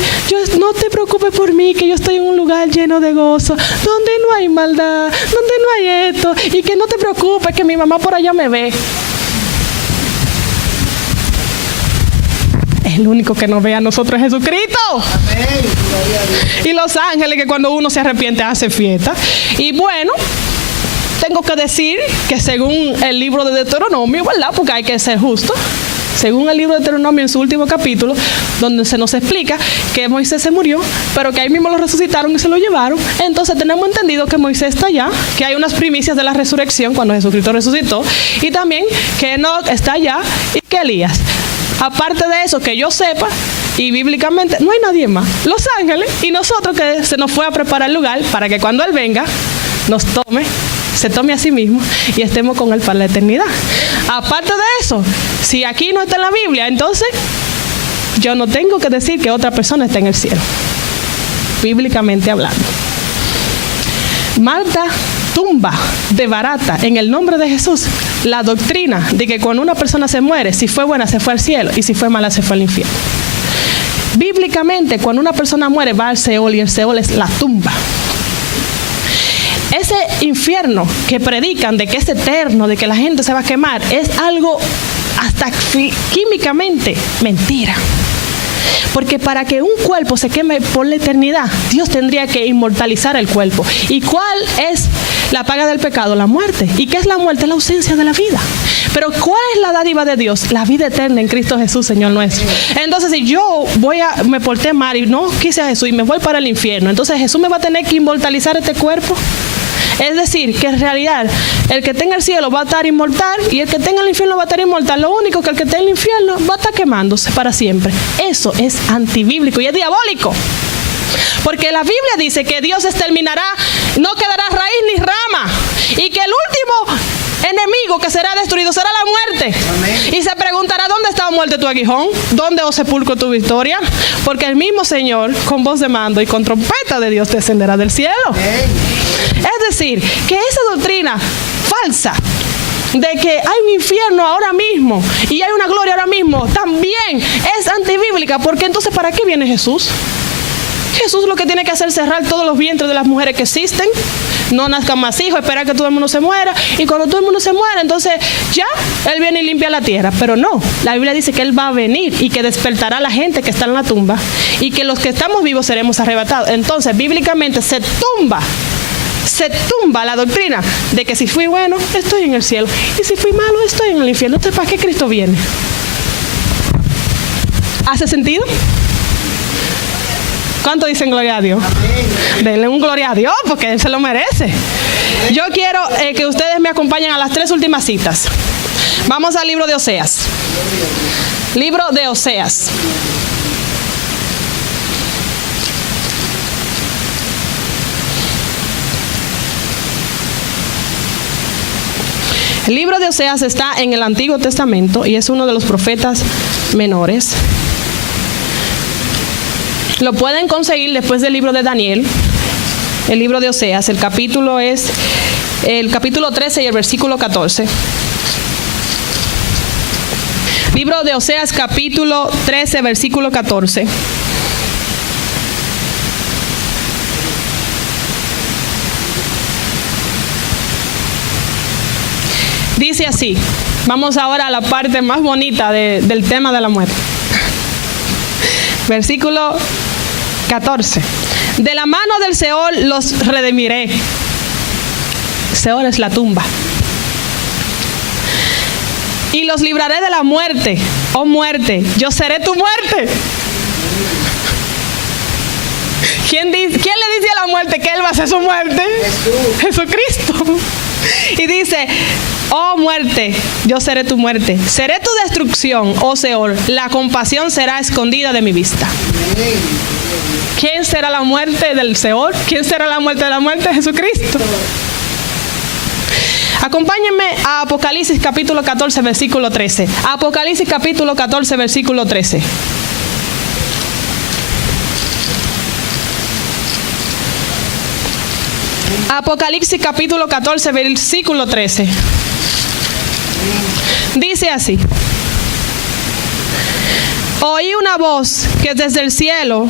no te preocupes por mí, que yo estoy en un lugar lleno de gozo, donde no hay maldad, donde no hay esto, y que no te preocupes, que mi mamá por allá me ve. El único que nos ve a nosotros es Jesucristo. Amén. Y los ángeles, que cuando uno se arrepiente hace fiesta. Y bueno, tengo que decir que según el libro de Deuteronomio, ¿verdad? Porque hay que ser justo. Según el libro de Deuteronomio, en su último capítulo, donde se nos explica que Moisés se murió, pero que ahí mismo lo resucitaron y se lo llevaron. Entonces tenemos entendido que Moisés está allá, que hay unas primicias de la resurrección cuando Jesucristo resucitó, y también que Enoc está allá y que Elías. Aparte de eso, que yo sepa, y bíblicamente no hay nadie más, los ángeles y nosotros, que se nos fue a preparar el lugar para que cuando Él venga nos tome, se tome a sí mismo y estemos con Él para la eternidad. Aparte de eso, si aquí no está en la Biblia, entonces yo no tengo que decir que otra persona está en el cielo, bíblicamente hablando. Marta tumba de barata en el nombre de Jesús la doctrina de que cuando una persona se muere, si fue buena se fue al cielo y si fue mala se fue al infierno. Bíblicamente, cuando una persona muere va al Seol, y el Seol es la tumba. Ese infierno que predican de que es eterno, de que la gente se va a quemar, es algo hasta químicamente mentira. Porque para que un cuerpo se queme por la eternidad, Dios tendría que inmortalizar el cuerpo. ¿Y cuál es la paga del pecado? La muerte. ¿Y qué es la muerte? La ausencia de la vida. Pero ¿cuál es la dádiva de Dios? La vida eterna en Cristo Jesús, Señor nuestro. Entonces, si yo me porté mal y no quise a Jesús y me voy para el infierno, entonces Jesús me va a tener que inmortalizar este cuerpo. Es decir, que en realidad el que tenga el cielo va a estar inmortal y el que tenga el infierno va a estar inmortal. Lo único que el que esté en el infierno va a estar quemándose para siempre. Eso es antibíblico y es diabólico. Porque la Biblia dice que Dios exterminará, no quedará raíz ni rama, y que el último enemigo que será destruido será la muerte. Amén. Y se preguntará: ¿dónde está, muerte, tu aguijón? ¿Dónde, oh sepulcro, tu victoria? Porque el mismo Señor, con voz de mando y con trompeta de Dios, descenderá del cielo. Amén. Es decir, que esa doctrina falsa de que hay un infierno ahora mismo y hay una gloria ahora mismo, también es antibíblica. Porque entonces, ¿para qué viene Jesús? Jesús lo que tiene que hacer es cerrar todos los vientres de las mujeres que existen, no nazcan más hijos, esperar que todo el mundo se muera, y cuando todo el mundo se muera, entonces ya Él viene y limpia la tierra. Pero no, la Biblia dice que Él va a venir y que despertará a la gente que está en la tumba, y que los que estamos vivos seremos arrebatados. Entonces, bíblicamente se tumba la doctrina de que si fui bueno, estoy en el cielo, y si fui malo, estoy en el infierno. Entonces, ¿para qué Cristo viene? ¿Hace sentido? ¿Cuánto dicen gloria a Dios? Denle un gloria a Dios, porque Él se lo merece. Yo quiero que ustedes me acompañen a las 3 últimas citas. Vamos al libro de Oseas. Libro de Oseas. El libro de Oseas está en el Antiguo Testamento y es uno de los profetas menores. Lo pueden conseguir después del libro de Daniel, el libro de Oseas. El capítulo es el capítulo 13 y el versículo 14. Libro de Oseas, capítulo 13, versículo 14. Dice así: Vamos ahora a la parte más bonita del tema de la muerte. Versículo 14. De la mano del Seol los redimiré. Seol es la tumba. Y los libraré de la muerte. Oh muerte, yo seré tu muerte. ¿Quién le dice a la muerte que él va a ser su muerte? Jesucristo. Y dice, oh muerte, yo seré tu muerte. Seré tu destrucción, oh Seol. La compasión será escondida de mi vista. ¿Quién será la muerte del Seol? ¿Quién será la muerte de la muerte? Jesucristo. Acompáñenme a Apocalipsis capítulo 14, versículo 13. Apocalipsis capítulo 14, versículo 13. Apocalipsis capítulo 14, versículo 13. Dice así: oí una voz que desde el cielo,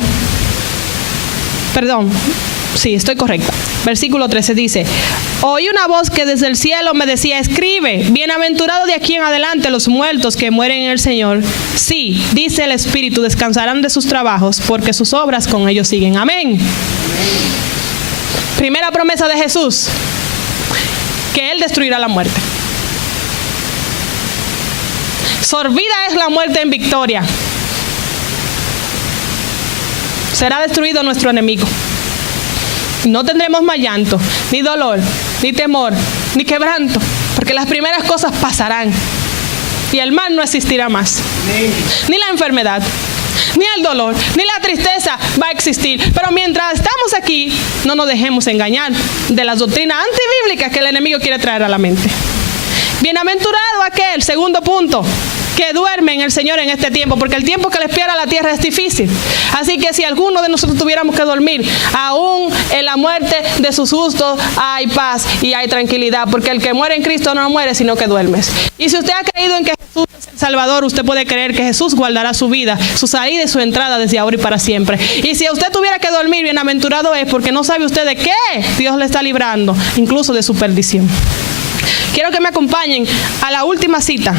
sí, estoy correcta. Versículo 13 dice: oí una voz que desde el cielo me decía, escribe, bienaventurado de aquí en adelante los muertos que mueren en el Señor. Sí, dice el Espíritu, descansarán de sus trabajos, porque sus obras con ellos siguen. Amén. Primera promesa de Jesús, que Él destruirá la muerte. Sorbida es la muerte en victoria. Será destruido nuestro enemigo. No tendremos más llanto, ni dolor, ni temor, ni quebranto, porque las primeras cosas pasarán y el mal no existirá más. Ni la enfermedad, ni el dolor, ni la tristeza va a existir. Pero mientras estamos aquí, no nos dejemos engañar de las doctrinas antibíblicas que el enemigo quiere traer a la mente. Bienaventurado aquel, segundo punto, que duerme en el Señor en este tiempo, porque el tiempo que le espera a la tierra es difícil. Así que si alguno de nosotros tuviéramos que dormir, aún en la muerte de sus justos hay paz y hay tranquilidad, porque el que muere en Cristo no muere, sino que duermes. Y si usted ha creído en que Jesús es el Salvador, usted puede creer que Jesús guardará su vida, su salida y su entrada desde ahora y para siempre. Y si usted tuviera que dormir, bienaventurado es, porque no sabe usted de qué Dios le está librando, incluso de su perdición. Quiero que me acompañen a la última cita,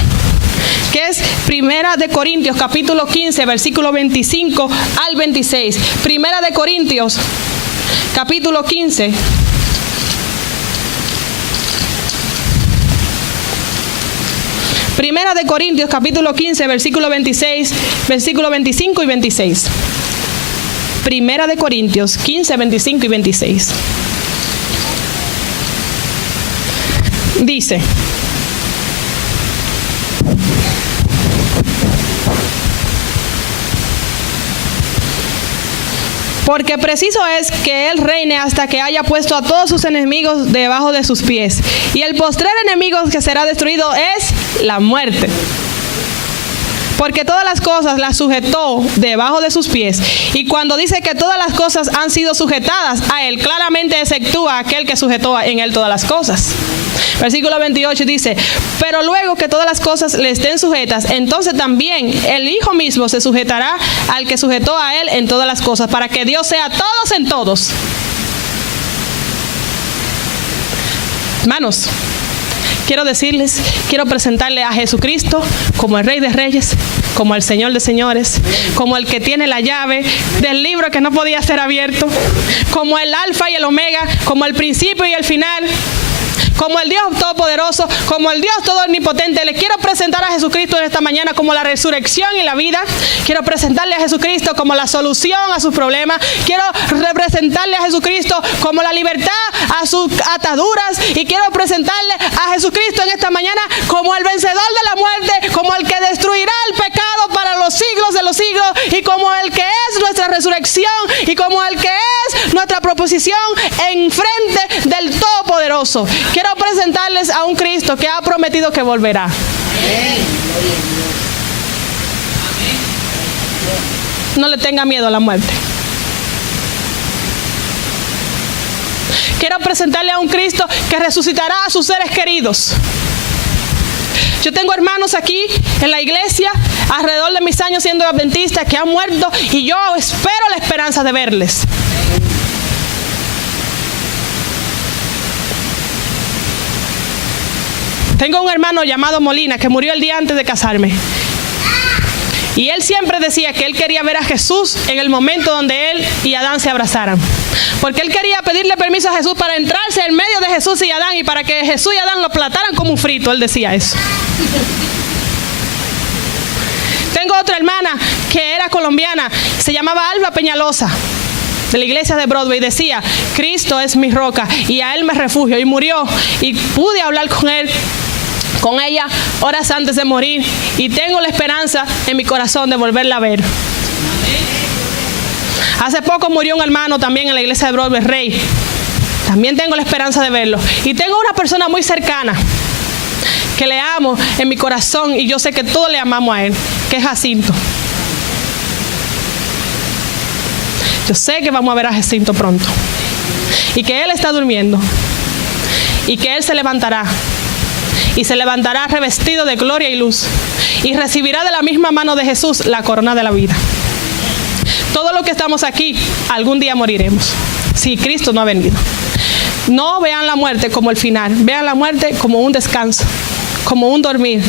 que es Primera de Corintios, capítulo 15, versículo 25 al 26. Primera de Corintios, capítulo 15. Primera de Corintios, capítulo 15, versículo 26, versículo 25 y 26. Primera de Corintios, 15, 25 y 26. Dice: porque preciso es que Él reine hasta que haya puesto a todos sus enemigos debajo de sus pies. Y el postrer enemigo que será destruido es la muerte. Porque todas las cosas las sujetó debajo de sus pies. Y cuando dice que todas las cosas han sido sujetadas a Él, claramente exceptúa aquel que sujetó en Él todas las cosas. Versículo 28 dice: pero luego que todas las cosas le estén sujetas, entonces también el Hijo mismo se sujetará al que sujetó a Él en todas las cosas, para que Dios sea todos en todos. Hermanos, quiero presentarle a Jesucristo como el Rey de Reyes, como el Señor de Señores, como el que tiene la llave del libro que no podía ser abierto, como el Alfa y el Omega, como el principio y el final, como el Dios todopoderoso, como el Dios todo omnipotente. Le quiero presentar a Jesucristo en esta mañana como la resurrección y la vida. Quiero presentarle a Jesucristo como la solución a sus problemas. Quiero representarle a Jesucristo como la libertad a sus ataduras. Y quiero presentarle a Jesucristo en esta mañana como el vencedor de la muerte, como el que destruirá el pecado para los siglos de los siglos, y como el que es nuestra resurrección, y como el que es nuestra proposición en frente del Todopoderoso. Quiero presentarles a un Cristo que ha prometido que volverá. No le tenga miedo a la muerte. Quiero presentarle a un Cristo que resucitará a sus seres queridos. Yo tengo hermanos aquí en la iglesia, alrededor de mis años siendo adventista, que han muerto, y yo espero la esperanza de verles. Tengo un hermano llamado Molina que murió el día antes de casarme. Y él siempre decía que él quería ver a Jesús en el momento donde él y Adán se abrazaran. Porque él quería pedirle permiso a Jesús para entrarse en medio de Jesús y Adán, y para que Jesús y Adán lo plataran como un frito. Él decía eso. Tengo otra hermana que era colombiana, se llamaba Alba Peñalosa, de la iglesia de Broadway. Decía: Cristo es mi roca y a Él me refugio. Y murió, y pude hablar con ella horas antes de morir, y tengo la esperanza en mi corazón de volverla a ver. Hace poco murió un hermano también en la iglesia de Broadway, Rey. También tengo la esperanza de verlo. Y tengo una persona muy cercana que le amo en mi corazón, y yo sé que todos le amamos a él, que es Jacinto. Yo sé que vamos a ver a Jacinto pronto, y que él está durmiendo, y que él se levantará, y se levantará revestido de gloria y luz, y recibirá de la misma mano de Jesús la corona de la vida. Todos los que estamos aquí algún día moriremos, si Cristo no ha venido. No vean la muerte como el final, vean la muerte como un descanso, como un dormir.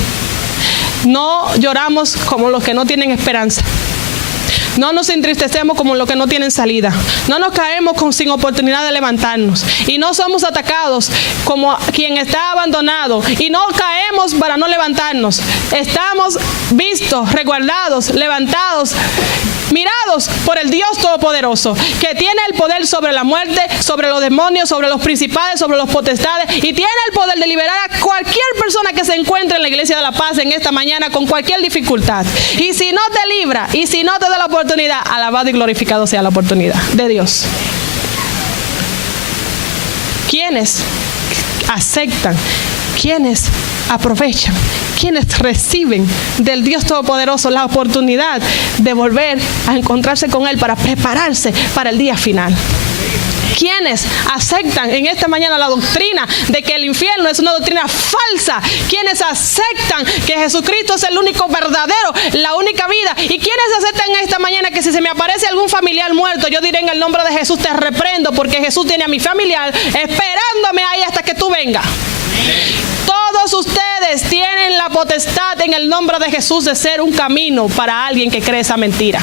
No lloramos como los que no tienen esperanza. No nos entristecemos como los que no tienen salida. No nos caemos sin oportunidad de levantarnos. Y no somos atacados como quien está abandonado. Y no caemos para no levantarnos. Estamos vistos, resguardados, levantados, mirados por el Dios Todopoderoso, que tiene el poder sobre la muerte, sobre los demonios, sobre los principados, sobre los potestades, y tiene el poder de liberar a cualquier persona que se encuentre en la Iglesia de la Paz en esta mañana con cualquier dificultad. Y si no te libra, y si no te da la oportunidad, alabado y glorificado sea la oportunidad de Dios. ¿Quiénes aceptan? ¿Quiénes aprovechan? ¿Quiénes reciben del Dios Todopoderoso la oportunidad de volver a encontrarse con Él para prepararse para el día final? ¿Quiénes aceptan en esta mañana la doctrina de que el infierno es una doctrina falsa? ¿Quiénes aceptan que Jesucristo es el único verdadero, la única vida? ¿Y quiénes aceptan en esta mañana que si se me aparece algún familiar muerto, yo diré en el nombre de Jesús, te reprendo, porque Jesús tiene a mi familiar esperándome ahí hasta que tú vengas? Todos ustedes tienen la potestad en el nombre de Jesús de ser un camino para alguien que cree esa mentira.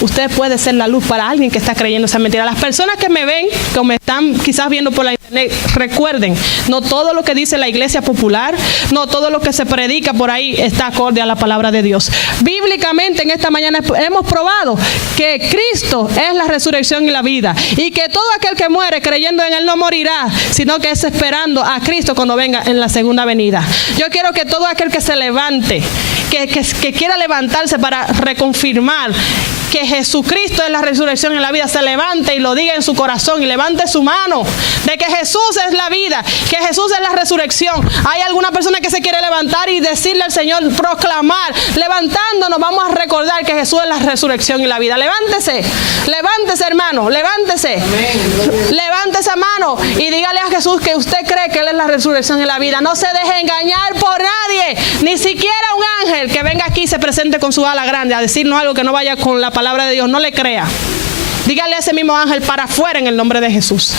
Usted puede ser la luz para alguien que está creyendo esa mentira. Las personas que me ven, que me están quizás viendo por la internet, recuerden, no todo lo que dice la iglesia popular, no todo lo que se predica por ahí está acorde a la palabra de Dios. Bíblicamente en esta mañana hemos probado que Cristo es la resurrección y la vida, y que todo aquel que muere creyendo en Él no morirá, sino que es esperando a Cristo cuando venga en la segunda venida. Yo quiero que todo aquel que se levante, que quiera levantarse para reconfirmar que Jesucristo es la resurrección y la vida, se levante y lo diga en su corazón y levante su mano de que Jesús es la vida, que Jesús es la resurrección. Hay alguna persona que se quiere levantar y decirle al Señor, proclamar, levantándonos vamos a recordar que Jesús es la resurrección y la vida. Levántese, levántese hermano, levántese. Amén. Levante esa mano y dígale a Jesús que usted cree que Él es la resurrección y la vida. No se deje engañar por nadie, ni siquiera un ángel que venga aquí y se presente con su ala grande a decirnos algo que no vaya con la palabra de Dios. No le crea. Dígale a ese mismo ángel para afuera en el nombre de Jesús.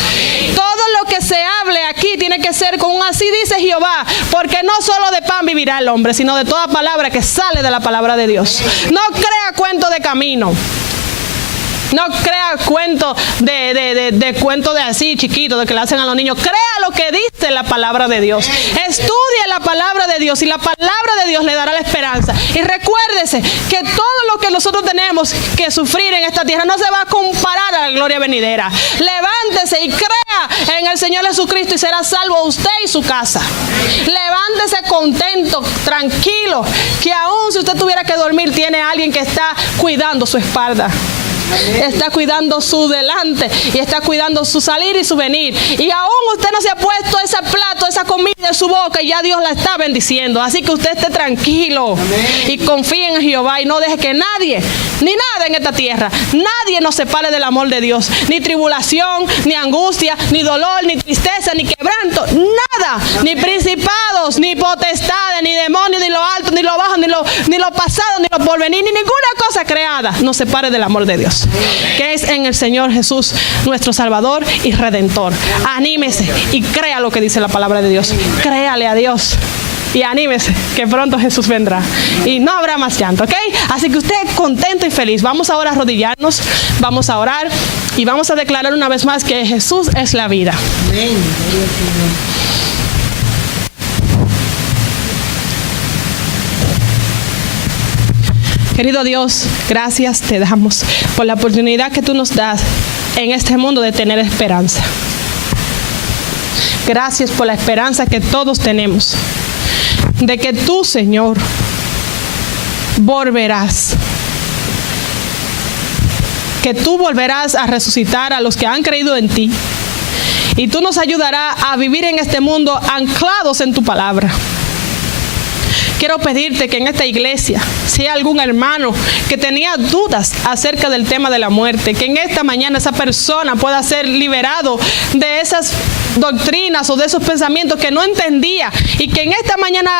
Todo lo que se hable aquí tiene que ser con un así dice Jehová, porque no solo de pan vivirá el hombre, sino de toda palabra que sale de la palabra de Dios. No crea cuento de camino. No crea cuento de cuento de así chiquito, de que le hacen a los niños. Crea lo que dice la palabra de Dios. Estudie la palabra de Dios y la palabra de Dios le dará la esperanza. Y recuérdese que todo lo que nosotros tenemos que sufrir en esta tierra no se va a comparar a la gloria venidera. Levántese y crea en el Señor Jesucristo y será salvo usted y su casa. Levántese contento, tranquilo, que aún si usted tuviera que dormir, tiene alguien que está cuidando su espalda. Está cuidando su delante y está cuidando su salir y su venir. Y aún usted no se ha puesto ese plato, esa comida en su boca y ya Dios la está bendiciendo. Así que usted esté tranquilo. Amén. Y confíe en Jehová y no deje que nadie ni nada en esta tierra. Nadie nos separe del amor de Dios. Ni tribulación, ni angustia, ni dolor, ni tristeza, ni quebranto. Nada. Ni principados, ni potestades, ni demonios, ni lo alto, ni lo bajo, ni lo pasado, ni lo porvenir, ni ninguna cosa creada nos separe del amor de Dios, que es en el Señor Jesús, nuestro Salvador y Redentor. Anímese y crea lo que dice la palabra de Dios. Créale a Dios y anímese, que pronto Jesús vendrá y no habrá más llanto, ¿ok? Así que usted contento y feliz. Vamos ahora a arrodillarnos, vamos a orar y vamos a declarar una vez más que Jesús es la vida. Amén. Querido Dios, gracias te damos por la oportunidad que tú nos das en este mundo de tener esperanza. Gracias por la esperanza que todos tenemos, de que tú, Señor, volverás. Que tú volverás a resucitar a los que han creído en ti. Y tú nos ayudarás a vivir en este mundo anclados en tu palabra. Quiero pedirte que en esta iglesia, si hay algún hermano que tenía dudas acerca del tema de la muerte, que en esta mañana esa persona pueda ser liberado de esas doctrinas o de esos pensamientos que no entendía, y que en esta mañana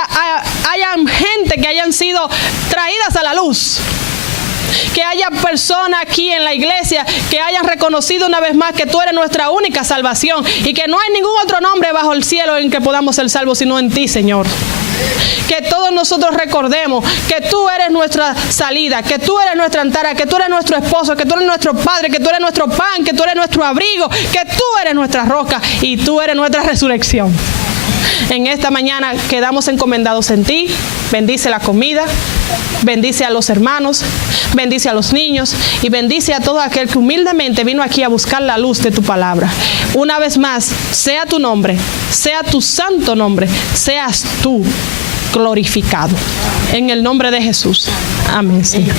hayan gente que hayan sido traídas a la luz. Que haya personas aquí en la iglesia que hayan reconocido una vez más que tú eres nuestra única salvación y que no hay ningún otro nombre bajo el cielo en que podamos ser salvos sino en ti, Señor. Que todos nosotros recordemos que tú eres nuestra salida, que tú eres nuestra antara, que tú eres nuestro esposo, que tú eres nuestro padre, que tú eres nuestro pan, que tú eres nuestro abrigo, que tú eres nuestra roca y tú eres nuestra resurrección. En esta mañana quedamos encomendados en ti. Bendice la comida, bendice a los hermanos, bendice a los niños y bendice a todo aquel que humildemente vino aquí a buscar la luz de tu palabra. Una vez más, sea tu nombre, sea tu santo nombre, seas tú glorificado. En el nombre de Jesús. Amén, Señor.